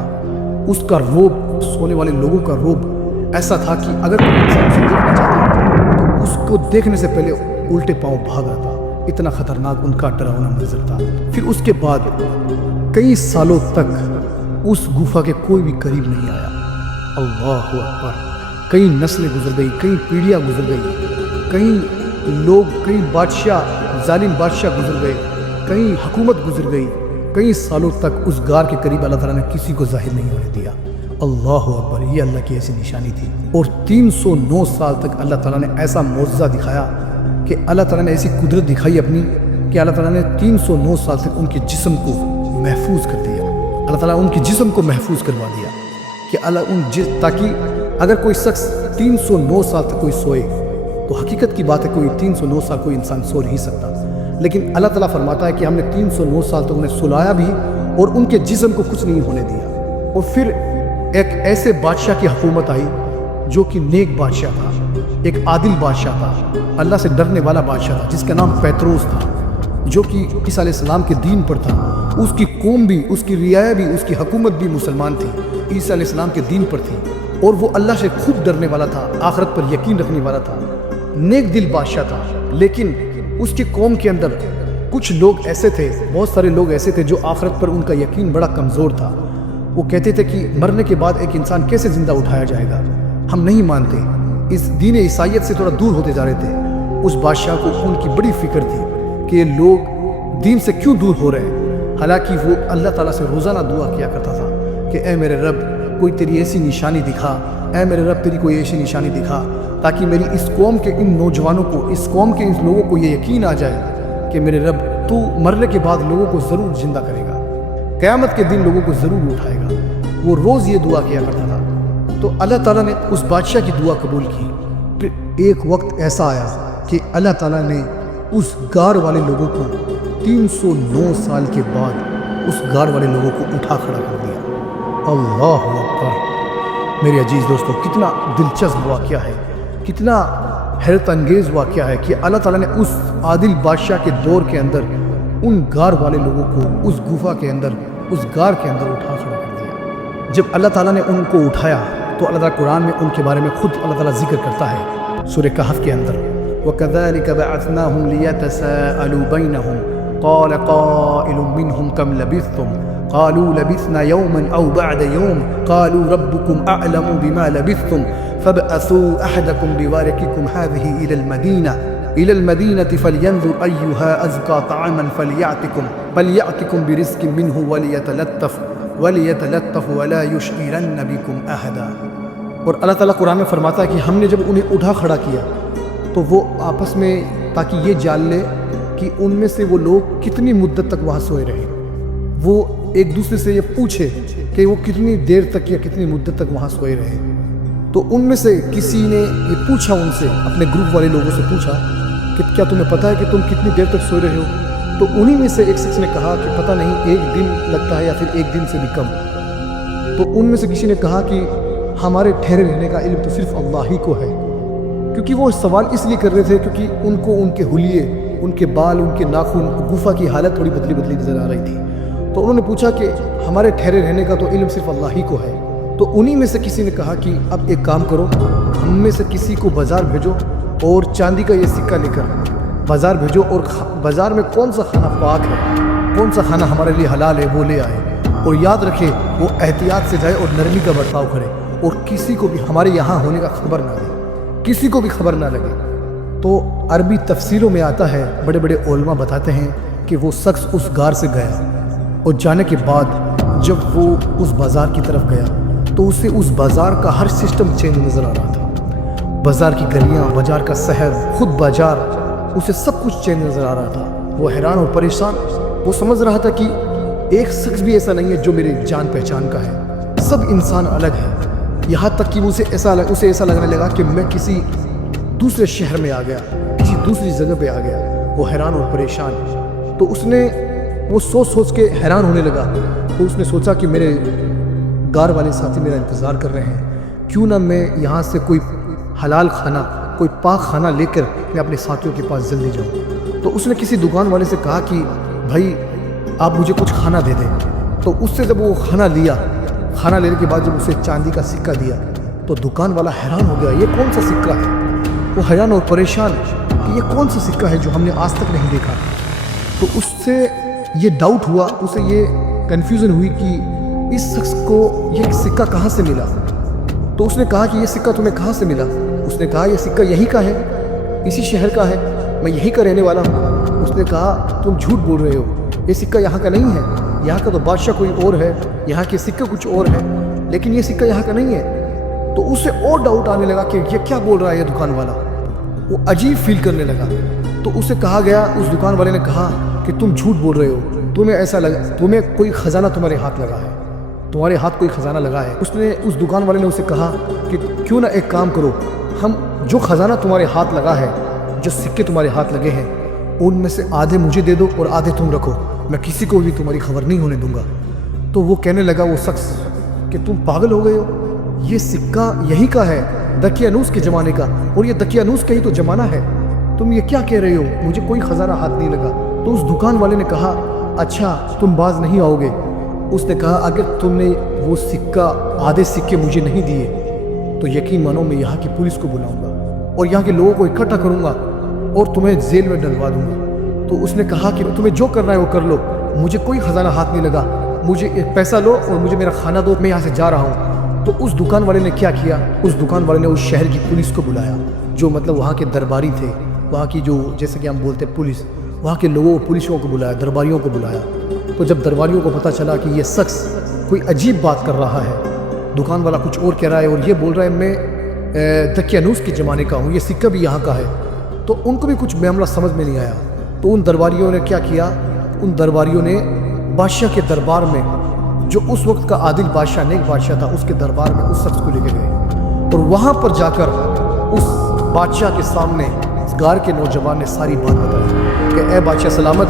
اس کا روب، سونے والے لوگوں کا روب ایسا تھا کہ اگر کوئی انسان اسے دیکھنا چاہتا تو اس کو دیکھنے سے پہلے الٹے پاؤں بھاگ رہا تھا، اتنا خطرناک ان کا ڈراؤنا منظر تھا۔ پھر اس کے بعد کئی سالوں تک اس گفا کے کوئی بھی قریب نہیں آیا۔ اللہ اکبر۔ کئی نسلیں گزر گئی، کئی پیڑھیاں گزر گئی، کئی لوگ، کئی بادشاہ، ظالم بادشاہ گزر گئے، کئی حکومت گزر گئی، کئی سالوں تک اس غار کے قریب اللہ تعالیٰ نے کسی کو ظاہر نہیں ہونے دیا۔ اللہ اکبر۔ یہ اللہ کی ایسی نشانی تھی۔ اور 309 سال تک اللہ تعالیٰ نے ایسا معجزہ دکھایا کہ اللہ تعالیٰ نے ایسی قدرت دکھائی اپنی کہ اللہ تعالیٰ نے 309 سال تک ان کے جسم کو محفوظ کر دیا۔ اللہ تعالیٰ ان کے جسم کو محفوظ کروا دیا کہ تاکہ اگر کوئی شخص 309 سال تک کوئی سوئے، تو حقیقت کی بات ہے کوئی 309 سال کوئی انسان سو نہیں سکتا، لیکن اللہ تعالیٰ فرماتا ہے کہ ہم نے 309 سال تک انہیں سلایا بھی اور ان کے جسم کو کچھ نہیں ہونے دیا۔ اور پھر ایک ایسے بادشاہ کی حکومت آئی جو کہ نیک بادشاہ تھا، ایک عادل بادشاہ تھا، اللہ سے ڈرنے والا بادشاہ تھا، جس کا نام پیتروس تھا، جو کہ عیسیٰ علیہ السلام کے دین پر تھا۔ اس کی قوم بھی، اس کی رعایا بھی، اس کی حکومت بھی مسلمان تھی، عیسیٰ علیہ السلام کے دین پر تھی، اور وہ اللہ سے خوب ڈرنے والا تھا، آخرت پر یقین رکھنے والا تھا، نیک دل بادشاہ تھا۔ لیکن اس کی قوم کے اندر کچھ لوگ ایسے تھے، بہت سارے لوگ ایسے تھے جو آخرت پر ان کا یقین بڑا کمزور تھا۔ وہ کہتے تھے کہ مرنے کے بعد ایک انسان کیسے زندہ اٹھایا جائے گا، ہم نہیں مانتے۔ اس دین عیسائیت سے تھوڑا دور ہوتے جا رہے تھے۔ اس بادشاہ کو ان کی بڑی فکر تھی کہ یہ لوگ دین سے کیوں دور ہو رہے ہیں، حالانکہ وہ اللہ تعالیٰ سے روزانہ دعا کیا کرتا تھا کہ اے میرے رب کوئی تیری ایسی نشانی دکھا، اے میرے رب تیری کوئی ایسی نشانی دکھا تاکہ میری اس قوم کے ان نوجوانوں کو، اس قوم کے ان لوگوں کو یہ یقین آ جائے کہ میرے رب تو مرنے کے بعد لوگوں کو ضرور زندہ کرے گا، قیامت کے دن لوگوں کو ضرور اٹھائے گا۔ وہ روز یہ دعا کیا کرتا تھا۔ تو اللہ تعالیٰ نے اس بادشاہ کی دعا قبول کی۔ پھر ایک وقت ایسا آیا کہ اللہ تعالیٰ نے اس غار والے لوگوں کو 309 سال کے بعد اس غار والے لوگوں کو اٹھا کھڑا کر دیا۔ اللہ اکبر! میرے عزیز دوستو، کتنا دلچسپ واقعہ ہے، کتنا حیرت انگیز واقعہ ہے کہ اللہ تعالیٰ نے اس عادل بادشاہ کے دور کے اندر ان غار والے لوگوں کو اس گفا کے اندر، اس غار کے اندر اٹھا کھڑا کر دیا۔ جب اللہ تعالیٰ نے ان کو اٹھایا تو اللہ تعالیٰ قرآن میں ان کے بارے میں خود اللہ تعالیٰ ذکر کرتا ہے سورہ کہف کے اندر، وَكَذَلِكَ بَعَثْنَاهُمْ لِيَتَسَاءَلُوا بَيْنَهُمْ قَالَ قَائِلٌ مِّنْهُمْ كَمْ لَبِثْتُمْ قَالُوا لَبِثْنَا يَوْمًا أَوْ بَعْدَ يَوْمٍ قَالُوا رَبُّكُمْ أَعْلَمُ بِمَا لَبِثْتُمْ فَابْعَثُوا أَحَدَكُمْ بِوَارِقِكُمْ هَٰذِهِ إِلَى الْمَدِينَةِ فَلْيَنظُرْ أَيُّهَا أَزْكَىٰ طَعَامًا فَلْيَأْتِكُمْ بِرِزْقٍ مِّنْهُ وَلِيَتَلَطَّفْ وَلَا يُشْعِرَنَّ بِكُمْ أَحَدًا۔ اور اللہ تعالیٰ قرآن میں فرماتا ہے کہ ہم نے جب انہیں اٹھا کھڑا کیا تو وہ آپس میں، تاکہ یہ جان لے کہ ان میں سے وہ لوگ کتنی مدت تک وہاں سوئے رہے، وہ ایک دوسرے سے یہ پوچھے کہ وہ کتنی دیر تک یا کتنی مدت تک وہاں سوئے رہے۔ تو ان میں سے کسی نے یہ پوچھا، ان سے اپنے گروپ والے لوگوں سے پوچھا کہ کیا تمہیں پتہ ہے کہ تم کتنی دیر تک سوئے رہے ہو؟ تو انہی میں سے ایک شخص نے کہا کہ پتہ نہیں، ایک دن لگتا ہے یا پھر ایک دن سے بھی کم۔ تو ان میں سے کسی نے کہا کہ ہمارے ٹھہرے رہنے کا علم تو صرف اللہ ہی کو ہے، کیونکہ وہ سوال اس لیے کر رہے تھے کیونکہ ان کو ان کے حلیے، ان کے بال، ان کے ناخن، گفا کی حالت تھوڑی بدلی بدلی نظر آ رہی تھی۔ تو انہوں نے پوچھا کہ ہمارے ٹھہرے رہنے کا تو علم صرف اللہ ہی کو ہے۔ تو انہی میں سے کسی نے کہا کہ اب ایک کام کرو، ہم میں سے کسی کو بازار بھیجو اور چاندی کا یہ سکہ لے کر بازار بھیجو، اور بازار میں کون سا کھانا پاک ہے، کون سا کھانا ہمارے لیے حلال ہے وہ لے آئے، اور یاد رکھے وہ احتیاط سے جائے اور نرمی کا برتاؤ کرے، اور کسی کو بھی ہمارے یہاں ہونے کا خبر نہ دے، کسی کو بھی خبر نہ لگے۔ تو عربی تفسیروں میں آتا ہے، بڑے بڑے علماء بتاتے ہیں کہ وہ شخص اس غار سے گیا، اور جانے کے بعد جب وہ اس بازار کی طرف گیا تو اسے اس بازار کا ہر سسٹم چینج نظر آ رہا تھا، بازار کی گلیاں، بازار کا شہر، خود بازار، اسے سب کچھ چینج نظر آ رہا تھا۔ وہ حیران اور پریشان، وہ سمجھ رہا تھا کہ ایک شخص بھی ایسا نہیں ہے جو میری جان پہچان کا ہے، سب انسان الگ ہے۔ یہاں تک کہ اسے ایسا لگنے لگا کہ میں کسی دوسرے شہر میں آ گیا، کسی دوسری جگہ پہ آ گیا۔ وہ حیران اور پریشان، تو اس نے وہ سوچ کے حیران ہونے لگا۔ تو اس نے سوچا کہ میرے غار والے ساتھی میرا انتظار کر رہے ہیں، کیوں نہ میں یہاں سے کوئی حلال کھانا، کوئی پاک کھانا لے کر میں اپنے ساتھیوں کے پاس جلدی جاؤں۔ تو اس نے کسی دکان والے سے کہا کہ بھائی آپ مجھے کچھ کھانا دے دیں۔ تو اس سے جب وہ کھانا لیا، کھانا لینے کے بعد جب اسے چاندی کا سکہ دیا تو دکان والا حیران ہو گیا، یہ کون سا سکہ ہے؟ وہ حیران اور پریشان کہ یہ کون سا سکہ ہے جو ہم نے آج تک نہیں دیکھا۔ تو اس سے یہ ڈاؤٹ ہوا، اسے یہ کنفیوژن ہوئی کہ اس شخص کو یہ سکہ کہاں سے ملا۔ تو اس نے کہا کہ یہ سکہ تمہیں کہاں سے ملا؟ اس نے کہا یہ سکہ یہی کا ہے، اسی شہر کا ہے، میں یہی کا رہنے والا ہوں۔ اس نے کہا تم جھوٹ بول رہے ہو، یہ سکہ یہاں کا نہیں ہے، یہاں کا تو بادشاہ کوئی اور ہے، یہاں کے سکہ کچھ اور ہے، لیکن یہ سکہ یہاں کا نہیں ہے۔ تو اسے اور ڈاؤٹ آنے لگا کہ یہ کیا بول رہا ہے یہ دکان والا، وہ عجیب فیل کرنے لگا۔ تو اسے کہا گیا، اس دکان والے نے کہا کہ تم جھوٹ بول رہے ہو، تمہیں ایسا لگا، تمہیں کوئی خزانہ تمہارے ہاتھ لگا ہے، تمہارے ہاتھ کوئی خزانہ لگا ہے۔ اس دکان والے نے اسے کہا کہ کیوں نہ ایک کام کرو، ہم جو خزانہ تمہارے ہاتھ لگا ہے، جو سکے تمہارے ہاتھ لگے ہیں، ان میں سے آدھے مجھے دے دو اور آدھے تم رکھو، میں کسی کو بھی تمہاری خبر نہیں ہونے دوں گا۔ تو وہ کہنے لگا وہ شخص کہ تم پاگل ہو گئے ہو، یہ سکہ یہی کا ہے، دقیانوس کے زمانے کا، اور یہ دقیانوس کا ہی تو زمانہ ہے، تم یہ کیا کہہ رہے ہو، مجھے کوئی خزانہ ہاتھ نہیں لگا۔ تو اس دکان والے نے کہا اچھا تم باز نہیں آؤ گے؟ اس نے کہا اگر تم نے وہ سکہ آدھے سکے مجھے نہیں دیے تو یقین مانو میں یہاں کی پولیس کو بلاؤں گا اور یہاں کے لوگوں کو اکٹھا کروں گا اور تمہیں جیل میں ڈلوا دوں گا۔ تو اس نے کہا کہ تمہیں جو کرنا ہے وہ کر لو، مجھے کوئی خزانہ ہاتھ نہیں لگا، مجھے ایک پیسہ لو اور مجھے میرا کھانا دو، میں یہاں سے جا رہا ہوں۔ تو اس دکان والے نے کیا کیا؟ اس دکان والے نے اس شہر کی پولیس کو بلایا، جو مطلب وہاں کے درباری تھے، وہاں کی جو جیسے کہ ہم بولتے ہیں پولیس، وہاں کے لوگوں پولیسوں کو بلایا، درباریوں کو بلایا۔ تو جب درباریوں کو پتہ چلا کہ یہ شخص کوئی عجیب بات کر رہا ہے، دکان والا کچھ اور کہہ رہا ہے اور یہ بول رہا ہے میں دقیانوس کے زمانے کا ہوں، یہ سکہ بھی یہاں کا ہے، تو ان کو بھی کچھ معاملہ سمجھ میں نہیں آیا۔ تو ان درباریوں نے کیا کیا؟ ان درباریوں نے بادشاہ کے دربار میں، جو اس وقت کا عادل بادشاہ، نیک بادشاہ تھا، اس کے دربار میں اس شخص کو لے کے گئے اور وہاں پر جا کر اس بادشاہ کے سامنے اس گار کے نوجوان نے ساری بات بتائی کہ اے بادشاہ سلامت،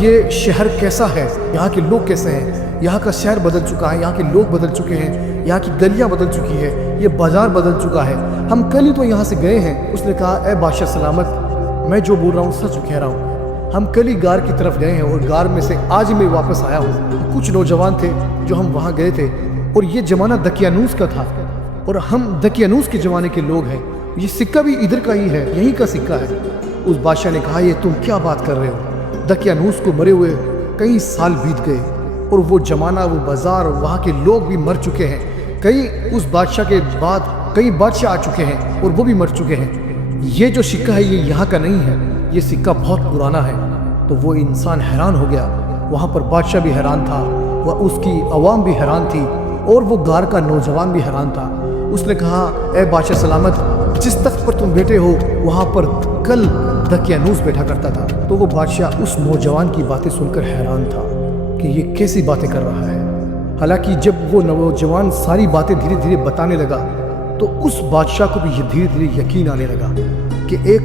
یہ شہر کیسا ہے، یہاں کے لوگ کیسے ہیں، یہاں کا شہر بدل چکا ہے، یہاں کے لوگ بدل چکے ہیں، یہاں کی گلیاں بدل چکی ہے، یہ بازار بدل چکا ہے، ہم کل ہی تو یہاں سے گئے ہیں۔ اس نے کہا اے بادشاہ سلامت، میں جو بول رہا ہوں سچ کہہ رہا ہوں، ہم کل ہی گار کی طرف گئے ہیں اور گار میں سے آج میں واپس آیا ہوں۔ کچھ نوجوان تھے جو ہم وہاں گئے تھے اور یہ زمانہ دقیانوس کا تھا اور ہم دقیانوس کے زمانے کے لوگ ہیں، یہ سکہ بھی ادھر کا ہی ہے، یہیں کا سکہ ہے۔ اس بادشاہ نے کہا یہ تم کیا بات کر رہے ہو؟ دقیانوس کو مرے ہوئے کئی سال بیت گئے اور وہ زمانہ، وہ بازار، وہاں کے لوگ بھی مر چکے ہیں، کئی اس بادشاہ کے بعد کئی بادشاہ آ چکے ہیں اور وہ بھی مر چکے ہیں، یہ جو سکہ ہے یہ یہاں کا نہیں ہے، یہ سکہ بہت پرانا ہے۔ تو وہ انسان حیران ہو گیا، وہاں پر بادشاہ بھی حیران تھا، وہ اس کی عوام بھی حیران تھی اور وہ گار کا نوجوان بھی حیران تھا۔ اس نے کہا اے بادشاہ سلامت، جس تخت پر تم بیٹھے ہو وہاں پر کل دقیانوس بیٹھا کرتا تھا۔ تو وہ بادشاہ اس نوجوان کی باتیں سن کر حیران تھا کہ یہ کیسی باتیں کر رہا ہے۔ حالانکہ جب وہ نوجوان ساری باتیں دھیرے دھیرے بتانے لگا تو اس بادشاہ کو بھی یہ دھیرے دھیرے یقین آنے لگا کہ ایک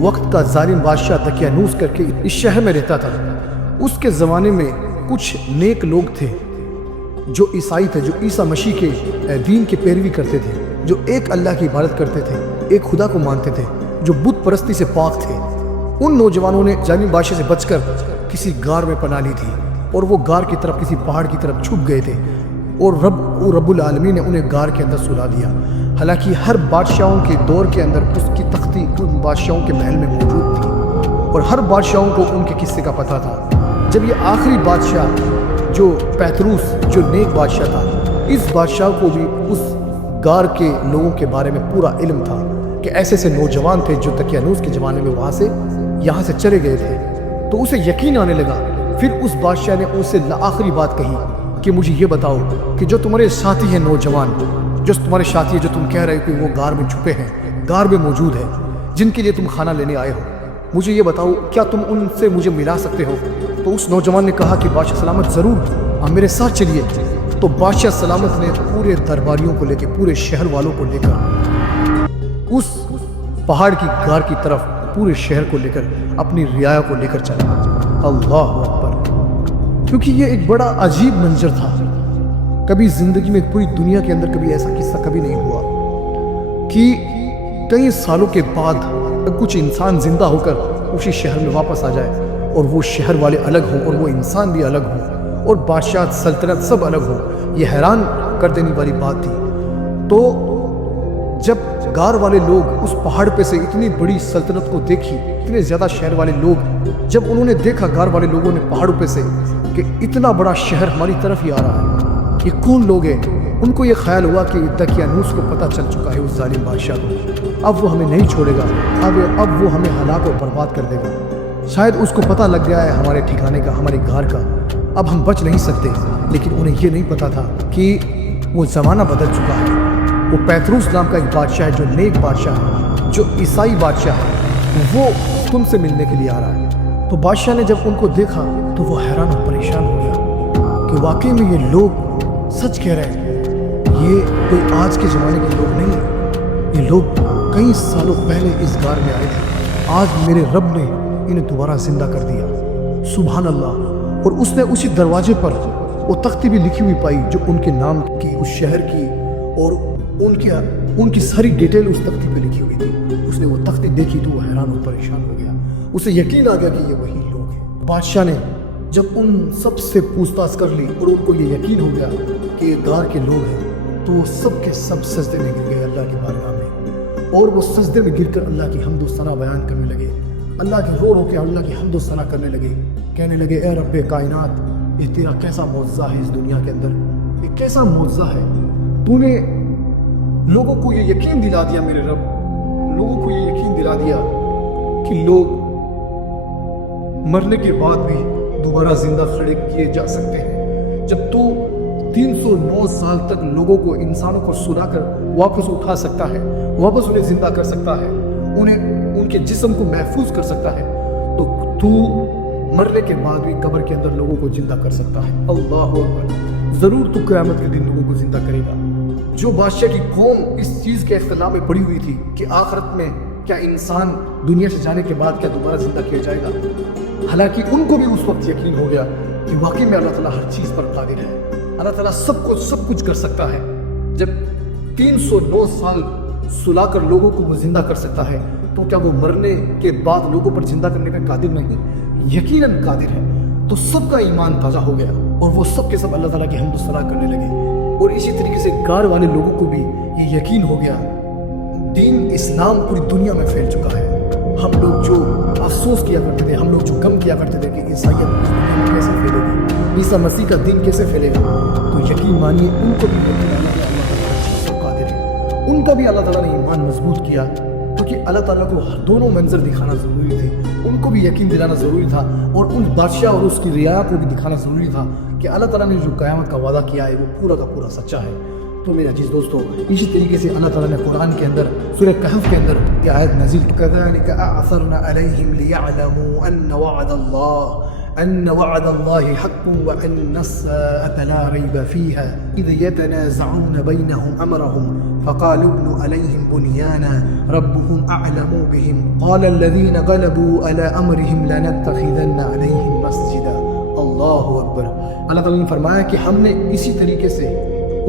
وقت کا ظالم بادشاہ دقیانوس کر کے اس شہر میں رہتا تھا۔ اس کے زمانے میں کچھ نیک لوگ تھے جو عیسائی تھے، جو عیسیٰ مسیح کے دین کی پیروی کرتے تھے، جو ایک اللہ کی عبادت کرتے تھے، ایک خدا کو مانتے تھے، جو بت پرستی سے پاک تھے۔ ان نوجوانوں نے ظالم بادشاہ سے بچ کر کسی غار میں پناہ لی تھی اور وہ غار کی طرف، کسی پہاڑ کی طرف چھپ گئے تھے اور رب العالمین نے انہیں غار کے اندر سلا دیا۔ حالانکہ ہر بادشاہوں کے دور کے اندر اس کی تختی ان بادشاہوں کے محل میں موجود تھی اور ہر بادشاہوں کو ان کے قصے کا پتہ تھا۔ جب یہ آخری بادشاہ جو پیتروس، جو نیک بادشاہ تھا، اس بادشاہ کو بھی اس غار کے لوگوں کے بارے میں پورا علم تھا کہ ایسے سے نوجوان تھے جو دقیانوس کے زمانے میں وہاں سے یہاں سے چلے گئے تھے۔ تو اسے یقین آنے لگا۔ پھر اس بادشاہ نے اسے آخری بات کہی کہ مجھے یہ بتاؤ کہ جو تمہارے ساتھی ہیں نوجوان، جو تمہارے ساتھی ہیں جو تم کہہ رہے ہو کہ وہ غار میں چھپے ہیں، غار میں موجود ہے، جن کے لیے تم کھانا لینے آئے ہو، مجھے یہ بتاؤ کیا تم ان سے مجھے ملا سکتے ہو؟ تو اس نوجوان نے کہا کہ بادشاہ سلامت ضرور، آپ میرے ساتھ چلیے۔ تو بادشاہ سلامت نے پورے درباریوں کو لے کے، پورے شہر والوں کو لے کر اس پہاڑ کی غار کی طرف پورے شہر کو لے کر، اپنی رعایا کو لے کر چلا۔ اللہ اکبر! کیونکہ یہ ایک بڑا عجیب منظر تھا، کبھی زندگی میں پوری دنیا کے اندر کبھی ایسا قصہ کبھی نہیں ہوا کہ کئی سالوں کے بعد کچھ انسان زندہ ہو کر اسی شہر میں واپس آ جائے اور وہ شہر والے الگ ہوں اور وہ انسان بھی الگ ہوں اور بادشاہ، سلطنت سب الگ ہوں۔ یہ حیران کر دینے والی بات تھی۔ تو جب غار والے لوگ اس پہاڑ پہ سے اتنی بڑی سلطنت کو دیکھی، اتنے زیادہ شہر والے لوگ جب انہوں نے دیکھا، غار والے لوگوں نے پہاڑوں پہ سے کہ اتنا بڑا شہر ہماری طرف ہی آ رہا ہے، یہ کون لوگ ہیں؟ ان کو یہ خیال ہوا کہ دقیانوس کو پتہ چل چکا ہے اس ظالم بادشاہ کو، اب وہ ہمیں نہیں چھوڑے گا، اب وہ ہمیں ہلاک اور برباد کر دے گا۔ شاید اس کو پتہ لگ گیا ہے ہمارے ٹھکانے کا، ہمارے گھر کا، اب ہم بچ نہیں سکتے۔ لیکن انہیں یہ نہیں پتا تھا کہ وہ زمانہ بدل چکا ہے۔ وہ پیتروس نام کا ایک بادشاہ ہے جو نیک بادشاہ ہے، جو عیسائی بادشاہ ہے، وہ تم سے ملنے کے لیے آ رہا ہے۔ تو بادشاہ نے جب ان کو دیکھا تو وہ حیران اور پریشان ہو گیا کہ واقعی میں یہ لوگ سچ کہہ رہے ہیں، یہ کوئی آج کے زمانے کے لوگ نہیں ہیں، یہ لوگ کئی سالوں پہلے اس غار میں آئے تھے، آج میرے رب نے انہیں دوبارہ زندہ کر دیا۔ سبحان اللہ! اور اس نے اسی دروازے پر وہ تختی بھی لکھی ہوئی پائی جو ان کے نام کی، اس شہر کی اور ان کی ساری ڈیٹیل اس تختی پہ لکھی ہوئی تھی۔ اس نے وہ تختی دیکھی تو وہ حیران اور پریشان ہو گیا، اسے یقین آ گیا کہ یہ وہی لوگ ہیں۔ بادشاہ نے جب ان سب سے پوچھ تاچھ کر لی اور ان کو یہ یقین ہو گیا کہ یہ غار کے لوگ ہیں، تو وہ سب کے سب سجدے میں گر گئے اللہ کی بارگاہ میں، اور وہ سجدے میں گر کر اللہ کی حمد و ثنا بیان کرنے لگے، اللہ کی رو کے اللہ کی حمد و ثنا کرنے لگے، کہنے لگے اے رب کائنات، یہ تیرا کیسا معجزہ ہے اس دنیا کے اندر، یہ کیسا معجزہ ہے، تو نے لوگوں کو یہ یقین دلا دیا میرے رب، لوگوں کو یہ یقین دلا دیا کہ لوگ مرنے کے بعد بھی دوبارہ زندہ کھڑے کیے جا سکتے ہیں۔ جب تو 309 سال تک لوگوں کو، انسانوں کو سلا کر واپس اٹھا سکتا ہے، واپس انہیں زندہ کر سکتا ہے، انہیں ان کے جسم کو محفوظ کر سکتا ہے، تو مرنے کے بعد بھی قبر کے اندر لوگوں کو زندہ کر سکتا ہے۔ اللہ اکبر، ضرور تو قیامت کے دن لوگوں کو زندہ کرے گا۔ جو بادشاہ کی قوم اس چیز کے اختلاف میں پڑی ہوئی تھی کہ آخرت میں کیا انسان دنیا سے جانے کے بعد کیا دوبارہ زندہ کیا جائے گا، حالانکہ ان کو بھی اس وقت یقین ہو گیا کہ واقعی میں اللہ تعالیٰ ہر چیز پر قادر ہے، اللہ تعالیٰ سب کچھ کر سکتا ہے۔ جب 309 سال سلا کر لوگوں کو وہ زندہ کر سکتا ہے، تو کیا وہ مرنے کے بعد لوگوں پر زندہ کرنے کا قادر نہیں؟ یقیناً قادر ہے۔ تو سب کا ایمان تازہ ہو گیا اور وہ سب کے سب اللہ تعالیٰ کی حمد و ثنا کرنے لگے، اور اسی طریقے سے غار والے لوگوں کو بھی یہ یقین ہو گیا، دین اسلام پوری دنیا میں پھیل چکا ہے۔ ہم لوگ جو افسوس کیا کرتے تھے، ہم لوگ جو غم کیا کرتے تھے کہ عیسائیت اس دنیا میں کیسے پھیلے گی، عیسیٰ مسیح کا دین کیسے پھیلے گا، تو یقین مانیے ان کو بھی قادر ہے، ان کا بھی اللہ تعالیٰ نے ایمان مضبوط کیا، کیونکہ اللہ تعالیٰ کو دونوں منظر دکھانا ضروری تھے، ان کو بھی یقین دلانا ضروری تھا، اور ان بادشاہ اور اس کی رعایا کو بھی دکھانا ضروری تھا کہ اللہ تعالیٰ نے جو قیامت کا وعدہ کیا ہے وہ پورا کا پورا سچا ہے۔ تو میرے عزیز دوستو، اسی طریقے سے اللہ تعالیٰ نے قرآن کے اندر سورہ کہف کے اندر یہ آیت نازل كَذَلِكَ أَعْثَرْنَا عَلَيْهِمْ لِيَعْلَمُوا أَنَّ وَعْدَ اللَّهِ حَقٌّ وَأَنَّ السَّاعَةَ لَا رَيْبَ فِيهَا إِذْ يَتَنَازَعُونَ بَيْنَهُمْ أَمْرَهُمْ فَقَالُوا ابْنُوا عَلَيْهِمْ بُنْيَانًا رَبُّهُمْ أَعْلَمُ بِهِمْ قَالَ الَّذِينَ غَلَبُوا عَلَىٰ أَمْرِهِمْ لَنَتَّخِذَنَّ عَلَيْهِمْ مَسْجِدًا۔ اللہ اکبر، اللہ تعالیٰ نے فرمایا کہ ہم نے اسی طریقے سے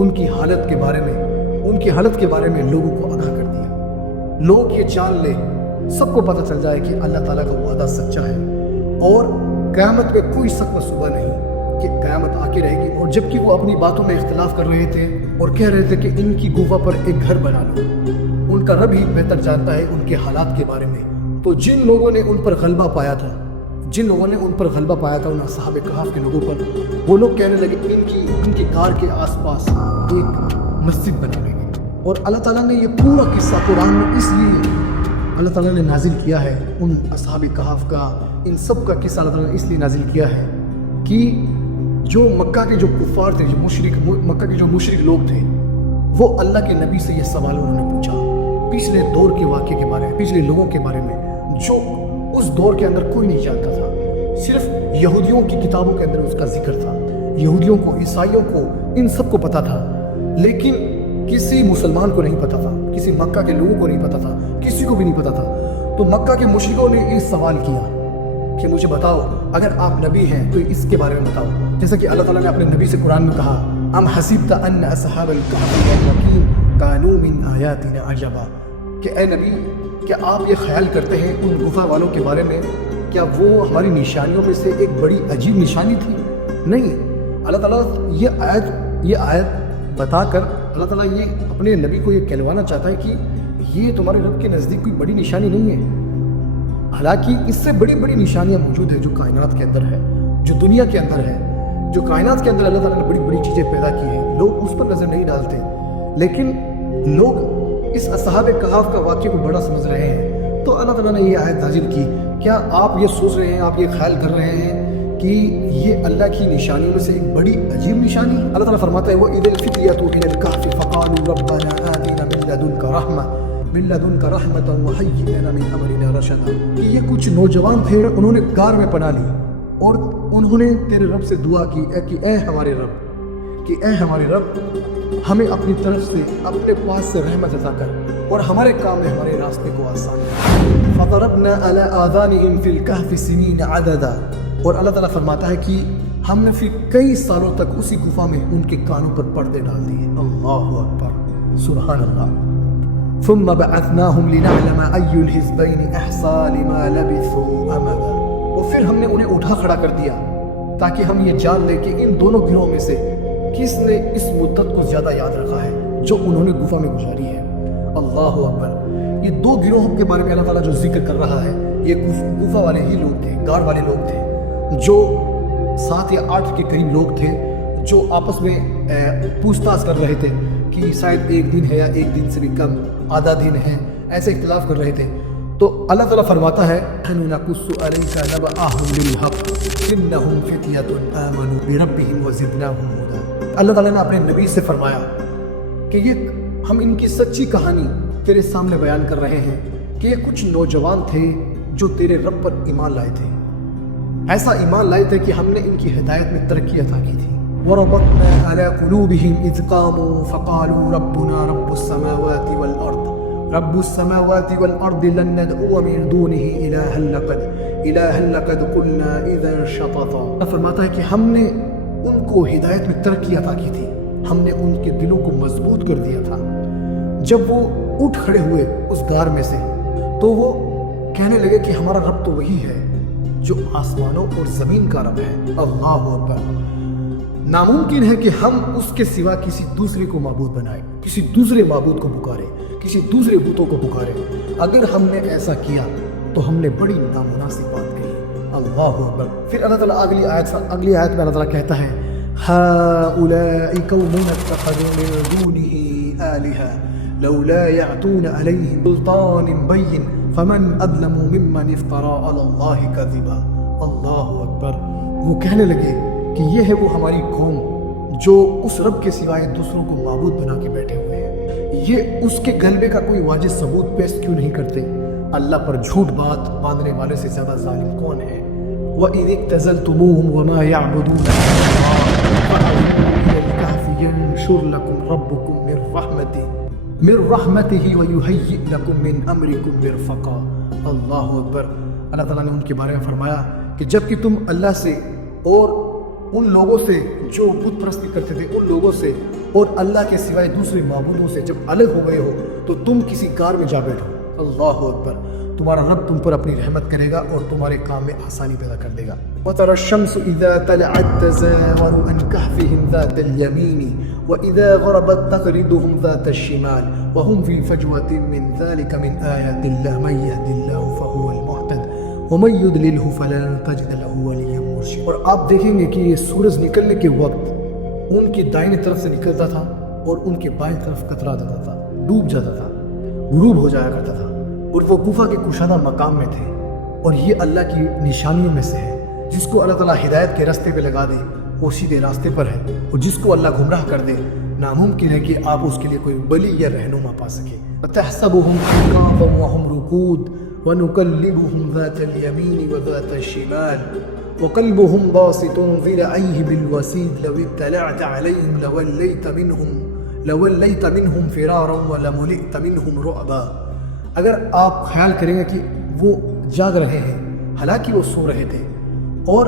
ان کی حالت کے بارے میں لوگوں کو آگاہ کر دیا، لوگ یہ جان لے، سب کو پتہ چل جائے کہ اللہ تعالیٰ کا وعدہ سچا ہے، اور قیامت میں کوئی شک و شبہ نہیں کہ قیامت آ کے رہے گی۔ اور جبکہ وہ اپنی باتوں میں اختلاف کر رہے تھے اور کہہ رہے تھے کہ ان کی گفا پر ایک گھر بنا لو، ان کا رب ہی بہتر جانتا ہے ان کے حالات کے بارے میں۔ تو جن لوگوں نے ان پر غلبہ پایا تھا، ان اصحاب کہف کے لوگوں پر، وہ لوگ کہنے لگے ان کی غار کے آس پاس ایک مسجد بنا لیں گے۔ اور اللہ تعالیٰ نے یہ پورا قصہ قرآن میں اس لیے اللہ تعالیٰ نے نازل کیا ہے، ان اصحاب کہف کا، ان سب کا قصہ اللہ تعالیٰ نے اس لیے نازل کیا ہے کہ جو مکہ کے جو کفار تھے، مکہ کے جو مشرک لوگ تھے، وہ اللہ کے نبی سے یہ سوال انہوں نے پوچھا پچھلے دور کے واقعے کے بارے میں، پچھلے لوگوں کے بارے میں جو اس دور کے اندر کوئی نہیں جانتا تھا، صرف یہودیوں کی کتابوں کے اندر اس کا ذکر تھا، یہودیوں کو، عیسائیوں کو، ان سب کو پتا تھا، لیکن کسی مسلمان کو نہیں پتا تھا، کسی مکہ کے لوگوں کو نہیں پتا تھا، کسی کو بھی نہیں پتا تھا۔ تو مکہ کے مشرکوں نے یہ سوال کیا کہ مجھے بتاؤ، اگر آپ نبی ہیں تو اس کے بارے میں بتاؤ، جیسا کہ اللہ تعالیٰ نے اپنے نبی سے قرآن میں کہا، ام حسبت ان اصحاب الکہف والرقیم کانوا من آیاتنا عجبا، کہ اے نبی، کیا آپ یہ خیال کرتے ہیں ان گفا والوں کے بارے میں، کیا وہ ہماری نشانیوں میں سے ایک بڑی عجیب نشانی تھی؟ نہیں، اللہ تعالیٰ یہ آیت بتا کر اللہ تعالیٰ یہ اپنے نبی کو یہ کہلوانا چاہتا ہے کہ یہ تمہارے رب کے نزدیک کوئی بڑی نشانی نہیں ہے، حالانکہ اس سے بڑی بڑی نشانیاں موجود ہیں جو کائنات کے اندر ہے، جو دنیا کے اندر ہے، جو کائنات کے اندر اللہ تعالیٰ نے بڑی بڑی چیزیں پیدا کی ہیں، لوگ اس پر نظر نہیں ڈالتے، لیکن لوگ اس اصحاب کہف کا واقعہ کو بڑا سمجھ رہے ہیں۔ تو اللہ تعالیٰ نے یہ آیت نازل کی، کیا آپ یہ سوچ رہے ہیں، آپ یہ خیال کر رہے ہیں کہ یہ اللہ کی نشانیوں میں سے ایک بڑی عجیب نشانی؟ اللہ تعالیٰ فرماتا ہے وَإِذَا الْفِتْيَةُ إِلَى الْكَهْفِ فَقَالُوا رَبَّنَا آتِنَا مِن لَّدُنكَ رَحْمَةً وَهَيِّئْ لَنَا مِنْ أَمْرِنَا رَشَدًا، کہ یہ کچھ نوجوان تھے، انہوں نے غار میں پناہ لی اور انہوں نے تیرے رب سے دعا کی کہ اے ہمارے رب ہمیں اپنی طرف سے، اپنے پاس سے رحمت عطا کر اور ہمارے کام میں ہمارے راستے کو آسان کر۔ فَضَرَبْنَا عَلَىٰ آذَانِهِمْ فِي الْكَهْفِ سِنِينَ عَدَدًا، اور اللہ تعالیٰ فرماتا ہے کہ ہم نے پھر کئی سالوں تک اسی گفا میں ان کے کانوں پر پردے ڈال دیے۔ اللہ اکبر، سبحان اللہ۔ ثم بعثناهم لنعلم أي الحزبين أحصى لما لبثوا أمدا، اور پھر ہم نے انہیں اٹھا کھڑا کر دیا تاکہ ہم یہ جان لیں کہ ان دونوں گروہوں میں سے کس نے اس مدت کو زیادہ یاد رکھا ہے جو انہوں نے گفا میں گزاری ہے۔ اللہ اکبر۔ یہ دو گروہوں کے بارے میں اللہ تعالیٰ جو ذکر کر رہا ہے، یہ گفا والے ہی لوگ تھے، غار والے لوگ تھے، جو 7 یا 8 کے قریب لوگ تھے، جو آپس میں پوچھ تاچھ کر رہے تھے کہ شاید 1 دن ہے یا 1 دن سے بھی کم، آدھا دن ہے، ایسے اختلاف کر رہے تھے۔ تو اللہ تعالیٰ فرماتا ہے نَحْنُ نَقُصُّ عَلَيْكَ نَبَأَهُم بِالْحَقِّ إِنَّهُمْ فِتْيَةٌ آمَنُوا بِرَبِّهِمْ وَزِدْنَاهُمْ هُدًى۔ اللہ تعالیٰ نے اپنے نبی سے فرمایا کہ ہم ان کی سچی کہانی تیرے سامنے بیان کر رہے ہیں کہ یہ کچھ نوجوان تھے جو تیرے رب پر ایمان لائے تھے، ایسا ایمان لائے تھے کہ ہم نے ان کی ہدایت میں ترقی عطا کی تھی۔ وَرَبَطْنَا عَلَى قُلُوبِهِمْ إِذْ قَامُوا فَقَالُوا رَبُّنَا رَبُّ السَّمَاوَاتِ وَالْأَرْضِ رب السماوات والأرض لن ندعو من دونه إلها لقد قلنا إذا شططا۔ فرماتا ہے کہ ہم نے ان کو ہدایت میں ترقی عطا کی تھی، ہم نے ان کے دلوں کو مضبوط کر دیا تھا۔ جب وہ اٹھ کھڑے ہوئے اس غار میں سے تو وہ کہنے لگے کہ ہمارا رب تو وہی ہے جو آسمانوں اور زمین کا رب ہے۔ اللہ اکبر۔ ناممکن ہے کہ ہم اس کے سوا کسی دوسرے کو معبود بنائیں، کسی دوسرے معبود کو پکاریں، کسی دوسرے بتوں کو پکاریں۔ اگر ہم نے ایسا کیا تو ہم نے بڑی نامناسب بات کہی۔ اللہ اکبر۔ پھر اللہ تعالیٰ اگلی آیت میں اللہ تعالیٰ کہتا ہے هَؤُلَاءِ قَوْمٌ اتَّخَذُوا مِن دُونِهِ آلِهَةً لَوْلَا يَأْتُونَ عَلَيْهِم بِسُلْطَانٍ بَيِّنٍ فَمَنْ أَظْلَمُ مِمَّنِ افْتَرَىٰ عَلَى اللَّهِ كَذِبًا۔ اللہ اکبر۔ وہ کہنے لگے کہ یہ ہے وہ ہماری قوم جو اس رب کے سوائے دوسروں کو معبود بنا کے بیٹھے ہوئے ہیں، یہ اس کے غلبے کا کوئی واجب ثبوت پیش کیوں نہیں کرتے؟ اللہ پر جھوٹ بات باندھنے والے سے زیادہ ظالم کون ہے؟ وَإِذِ اعْتَزَلْتُمُوهُمْ وَمَا يَعْبُدُونَ إِلَّا اللَّهَ فَأَوِّوا إِلَى الْكَهْفِ يَنشُرْ لَكُمْ رَبُّكُم مِّن رَّحْمَتِهِ وَيُهَيِّئْ لَكُم مِّنْ أَمْرِكُم مِّرْفَقًا۔ اللہ اکبر۔ اللہ تعالیٰ نے ان کے بارے میں فرمایا کہ جب کہ تم اللہ سے اور ان لوگوں سے جو بت پرستی کرتے تھے، ان لوگوں سے اور اللہ کے سوائے دوسرے معبودوں سے جب الگ ہو گئے ہو تو تم کسی کار میں جا بیٹھو۔ اللہ اکبر۔ تمہارا رب تم پر اپنی رحمت کرے گا اور تمہارے کام میں آسانی پیدا کر دے گا۔ وَتَرَى الشَّمْسُ إِذَا طَلَعَت تَّزَاوَرُ عَنْ كَهْفِهِمْ ذَاتَ الْيَمِينِ وَإِذَا غَرَبَت تَّقْرِضُهُمْ ذَاتَ الشِّمَالِ وَهُمْ فِي فَجْوَةٍ مِّن ذَلِكَ مِنْ آيَاتِ اللَّهِ مَن يَهْدِ اللَّهُ فَهُوَ الْمُهْتَدِ وَمَن يُضْلِلْهُ فَلَن تَجِدَ لَهُ وَلِيًّا مُرْشِدًا۔ اور آپ دیکھیں گے کہ یہ سورج نکلنے کے وقت ان کی دائیں طرف سے نکلتا تھا اور ان کے بائیں طرف کترا جاتا تھا، ڈوب جاتا تھا، غروب ہو جایا کرتا تھا، اور وہ گفا کے کشادہ مقام میں تھے۔ اور یہ اللہ کی نشانیوں میں سے ہے، جس کو اللہ تعالیٰ ہدایت کے راستے پہ لگا دے وہ سیدھے راستے پر ہے، اور جس کو اللہ گمراہ کر دے ناممکن ہے کہ آپ اس کے لیے کوئی ولی یا رہنما پا سکے۔ وَتَحْسَبُهُمْ أَيْقَاظًا وَهُمْ رُقُودٌ وَنُقَلِّبُهُمْ ذَاتَ الْيَمِينِ وَذَاتَ الشِّمَالِ وَقَلْبُهُمْ بَاسِطٌ ذِرَعَيْهِ بِالْوَسِيدِ لَوِ اطَّلَعْتَ عَلَيْهِمْ لَوَلَّيْتَ مِنْهُمْ فِرَارًا وَلَمُلِئْتَ مِنْهُمْ رُعْبًا۔ اگر آپ خیال کریں گے کہ وہ جاگ رہے ہیں، حالانکہ وہ سو رہے تھے، اور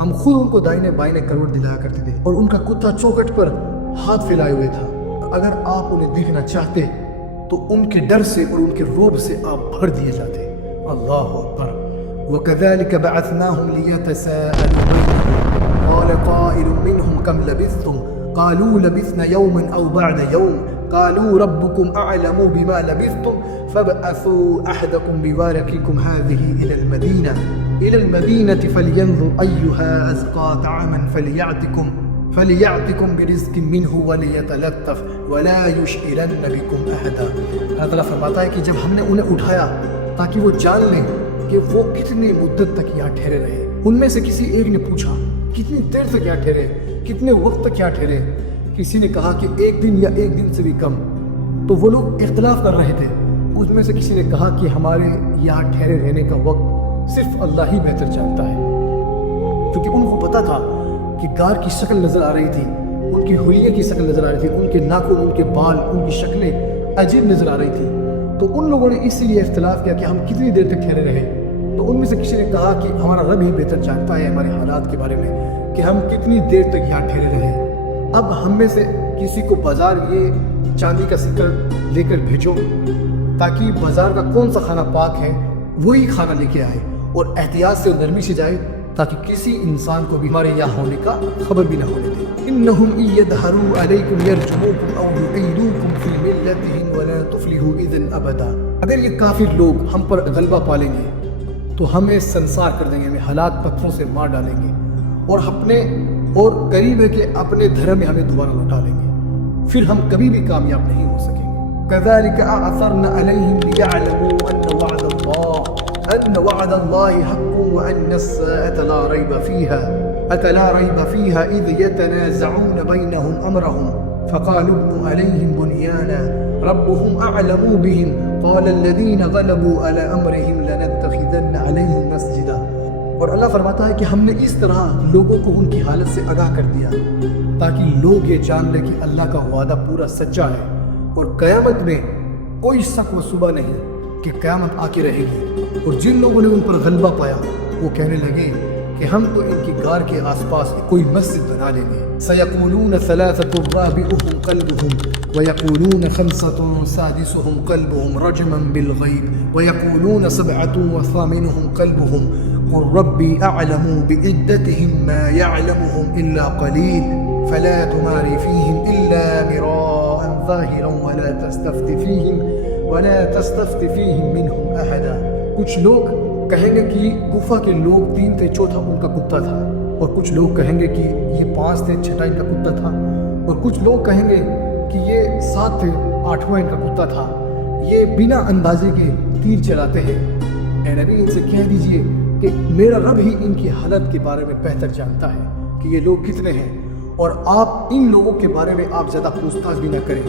ہم خود ان کو دائیں بائیں کروٹ دلایا کرتے تھے، اور ان کا کتا چوکٹ پر ہاتھ پھیلائے ہوئے تھا۔ اگر آپ انہیں دیکھنا چاہتے تو ان کے ڈر سے اور ان کے روب سے آپ بھر دیے جاتے۔ اللہ اکبر۔ وَكَذَلِكَ بَعَثْنَاهُمْ لِيَتَسَاءَلُوا بَيْنَهُمْ قَالَ قَائِلٌ مِّنْهُمْ كَمْ لَبِثْتُمْ قَالُوا لَبِثْنَا يَوْمًا أَوْ بَعْدَ يَوْمٍ قَالُوا رَبُّكُمْ أَعْلَمُ بِمَا لَبِثْتُمْ فَابْعَثُوا أَحَدَكُمْ بِوَارِقِكُمْ هَٰذِهِ إِلَى الْمَدِينَةِ فَلْيَنظُرْ أَيُّهَا أَزْكَىٰ طَعَامًا فَلْيَأْتِكُمْ بِرِزْقٍ مِّنْهُ وَلْيَتَلَطَّفْ وَلَا يُشْعِرَنَّ بِكُمْ أَحَدًا۔ اللہ تعالیٰ فرماتا ہے کہ جب ہم نے انہیں اٹھایا تاکہ وہ جان لیں کہ وہ کتنی مدت تک یہاں ٹھہرے رہے، ان میں سے کسی ایک نے پوچھا کتنی دیر تک یہاں ٹھہرے، کتنے وقت تک یہاں ٹھہرے؟ کسی نے کہا کہ 1 دن یا 1 دن سے بھی کم۔ تو وہ لوگ اختلاف کر رہے تھے، اس میں سے کسی نے کہا کہ ہمارے یہاں ٹھہرے رہنے کا وقت صرف اللہ ہی بہتر جانتا ہے، کیونکہ ان کو پتا تھا کہ غار کی شکل نظر آ رہی تھی، ان کی حلیے کی شکل نظر آ رہی تھی، ان کے ناخن، ان کے بال، ان کی شکلیں عجیب نظر آ رہی تھی۔ تو ان لوگوں نے اسی لیے اختلاف کیا کہ ہم کتنی دیر تک ٹھہرے رہے۔ تو ان میں سے کسی نے کہا کہ ہمارا رب ہی بہتر جانتا ہے ہمارے حالات کے بارے میں کہ ہم کتنی دیر تک یہاں ٹھہرے رہے۔ اب ہم میں سے کسی کو بازار یہ چاندی کا سکہ لے کر بھیجو تاکہ بازار کا کون سا کھانا پاک ہے وہی کھانا لے کے آئے، اور احتیاط سے نرمی سے جائے تاکہ کسی انسان کو بھی ہمارے یہاں ہونے کا خبر بھی نہ ہونے دیں۔ انہم ان یظہروا علیکم یرجموکم او یعیدوکم فی ملتہم ولا تفلحوا اذا ابدا۔ اگر یہ کافر لوگ ہم پر غلبہ پالیں گے تو ہمیں سنسار کر دیں گے، ہمیں ہلاک پتھروں سے مار ڈالیں گے، اور قریب ہے کہ اپنے دھرم میں ہمیں دوبارہ لوٹا لیں گے، پھر ہم کبھی بھی کامیاب نہیں ہو سکیں گے۔ كذلك أعثرنا عليهم ليعلموا أن وعد الله حق وأن الساعة لا ريب فيها إذ يتنازعون بينهم أمرهم فقالوا ابنوا عليهم بنيانا ربهم أعلم بهم قال الذين غلبوا على أمرهم لنتخذن عليهم مسجدا۔ اور اللہ فرماتا ہے کہ ہم نے اس طرح لوگوں کو ان کی حالت سے آگاہ کر دیا تاکہ لوگ یہ جان لیں کہ اللہ کا وعدہ پورا سچا ہے، اور قیامت میں کوئی شک و شبہ نہیں کہ قیامت آ کے رہے گی۔ اور جن لوگوں نے ان پر غلبہ پایا وہ کہنے لگے کہ ہم تو ان کی غار کے آس پاس کوئی مسجد بنا لیں گے۔ سَيَقُولُونَ ثَلَاثَةٌ رَابِعُهُمْ قَلْبُهُمْ وَيَقُولُونَ خَمْسَةٌ سَادِسُهُمْ قَلْبُهُمْ رَجْمًا بِالْغَيْبِ وَيَقُولُونَ سَبْعَةٌ وَثَامِنُهُمْ قَلْبُهُمْ قُلْ رَبِّي أَعْلَمُ بِعِدَّتِهِمْ مَا يَعْلَمُهُمْ إِلَّا قَلِيلٌ فَلَا تُمَارِ فِيهِمْ إِلَّا مِرَاءً ظَاهِرًا وَلَا تَسْتَفْتِ فِيهِمْ مِنْهُمْ أَحَدًا۔ کچھ لوگ کہیں گے کہ گفا کے لوگ 3 تھے، چوتھا ان کا کتا تھا، اور کچھ لوگ کہیں گے کہ یہ 5 تھے، چھٹا ان کا کتا تھا، اور کچھ لوگ کہیں گے کہ یہ 7 تھے، 8واں ان کا کتا تھا۔ یہ بنا اندازے کے تیر چلاتے ہیں۔ اے نبی ان سے کہہ دیجئے کہ میرا رب ہی ان کی حالت کے بارے میں بہتر جانتا ہے کہ یہ لوگ کتنے ہیں، اور آپ ان لوگوں کے بارے میں آپ زیادہ پوچھ تاچھ بھی نہ کریں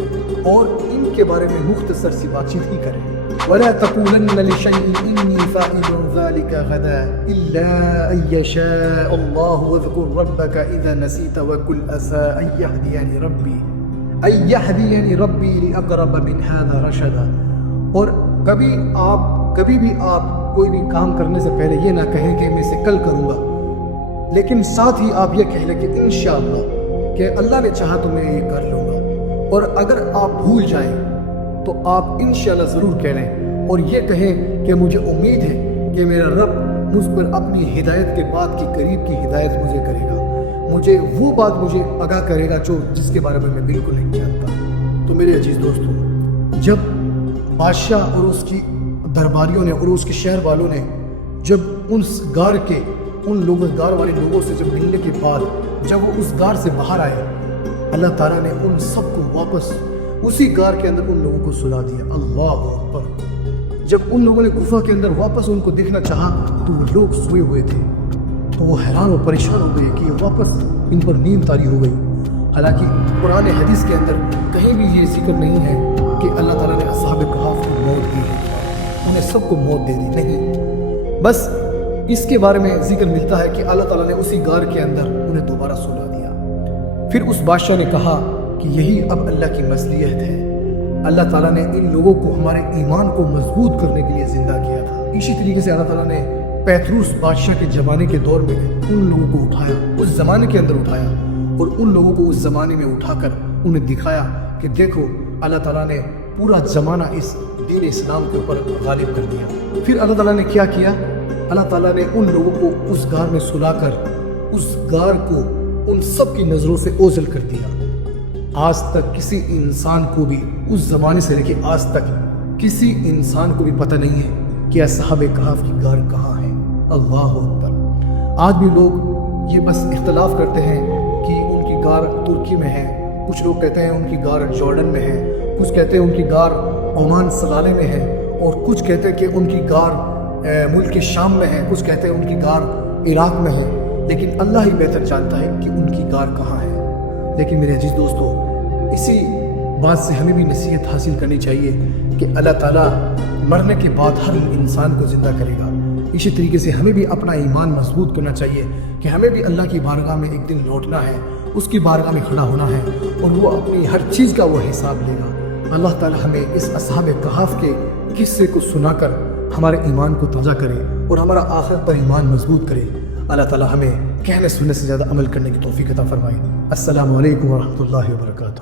اور ان کے بارے میں مختصر سی بات چیت ہی کریں۔ وَلَا تَقُولَنَّ لِشَيْءٍ إِنِّي فَاعِلٌ ذَلِكَ غَدًا إِلَّا أَن يَشَاءَ اللَّهُ وَاذْكُر رَّبَّكَ إِذَا نَسِيتَ وَقُلْ عَسَىٰ أَن يَهْدِيَنِ رَبِّي لِأَقْرَبَ مِنْ هَٰذَا رَشَدًا۔ اور کبھی بھی آپ کوئی بھی کام کرنے سے پہلے یہ نہ کہیں کہ میں اسے کل کروں گا، لیکن ساتھ ہی آپ یہ کہہ لیں کہ انشاءاللہ کہ اللہ نے چاہا تو میں یہ کر لوں گا۔ اور اگر آپ بھول جائیں تو آپ انشاءاللہ ضرور کہہ لیں، اور یہ کہیں کہ مجھے امید ہے کہ میرا رب مجھ پر اپنی ہدایت کے بعد کی قریب کی ہدایت مجھے کرے گا، وہ بات مجھے آگاہ کرے گا جس کے بارے میں بالکل نہیں جانتا۔ تو میرے عزیز دوستوں، جب بادشاہ اور اس کی درباریوں نے اور اس کے شہر والوں نے جب غار والے لوگوں سے جب ملنے کے بعد جب وہ اس غار سے باہر آئے، اللہ تعالیٰ نے ان سب کو واپس اسی غار کے اندر ان لوگوں کو سلا دیا۔ اللہ اکبر۔ جب ان لوگوں نے گفا کے اندر واپس ان کو دیکھنا چاہا تو وہ لوگ سوئے ہوئے تھے، تو وہ حیران اور پریشان ہو گئے کہ یہ واپس ان پر نیند طاری ہو گئی۔ حالانکہ قرآن حدیث کے اندر کہیں بھی یہ ذکر نہیں ہے کہ اللہ تعالیٰ نے اصحاب کہف کو موت دی ہے، انہیں سب کو موت دے دی، نہیں، بس اس کے بارے میں ذکر ملتا ہے کہ اللہ تعالیٰ نے اسی غار کے اندر انہیں دوبارہ سلا دیا۔ پھر اس بادشاہ نے کہا کہ یہی اب اللہ کی مصلحت ہے۔ اللہ تعالیٰ نے ان لوگوں کو ہمارے ایمان کو مضبوط کرنے کے لیے زندہ کیا تھا۔ اسی طریقے سے اللہ تعالیٰ نے پیتروس بادشاہ کے زمانے کے دور میں ان لوگوں کو اٹھایا، اس زمانے کے اندر اٹھایا، اور ان لوگوں کو اس زمانے میں اٹھا کر انہیں دکھایا کہ دیکھو اللہ تعالیٰ نے پورا زمانہ اس دین اسلام کے اوپر غالب کر دیا۔ پھر اللہ تعالیٰ نے کیا کیا؟ اللہ تعالیٰ نے ان لوگوں کو اس غار میں سلا کر اس غار کو ان سب کی نظروں سے اوجھل کر دیا۔ آج تک کسی انسان کو بھی اس زمانے سے لے کے آج تک کسی انسان کو بھی پتہ نہیں ہے کہ اصحاب کہف کی غار کہاں ہے۔ اللہ اکبر۔ آج بھی لوگ یہ بس اختلاف کرتے ہیں کہ ان کی غار ترکی میں ہے، کچھ لوگ کہتے ہیں ان کی غار جارڈن میں ہے، کچھ کہتے ہیں ان کی غار عمان سلالے میں ہے، اور کچھ کہتے ہیں کہ ان کی غار ملک شام میں ہے، کچھ کہتے ہیں ان کی غار عراق میں ہے، لیکن اللہ ہی بہتر جانتا ہے کہ ان کی غار کہاں ہے۔ لیکن میرے عزیز دوستو، اسی بات سے ہمیں بھی نصیحت حاصل کرنی چاہیے کہ اللہ تعالیٰ مرنے کے بعد ہر انسان کو زندہ کرے گا۔ اسی طریقے سے ہمیں بھی اپنا ایمان مضبوط کرنا چاہیے کہ ہمیں بھی اللہ کی بارگاہ میں ایک دن لوٹنا ہے، اس کی بارگاہ میں کھڑا ہونا ہے، اور وہ اپنی ہر چیز کا وہ حساب لے گا۔ اللہ تعالیٰ ہمیں اس اصحاب کہف کے قصے کو سنا کر ہمارے ایمان کو تازہ کرے اور ہمارا آخرت پر ایمان مضبوط کرے۔ اللہ تعالیٰ ہمیں کہنے سننے سے زیادہ عمل کرنے کی توفیق عطا فرمائے۔ السلام علیکم ورحمۃ اللہ وبرکاتہ۔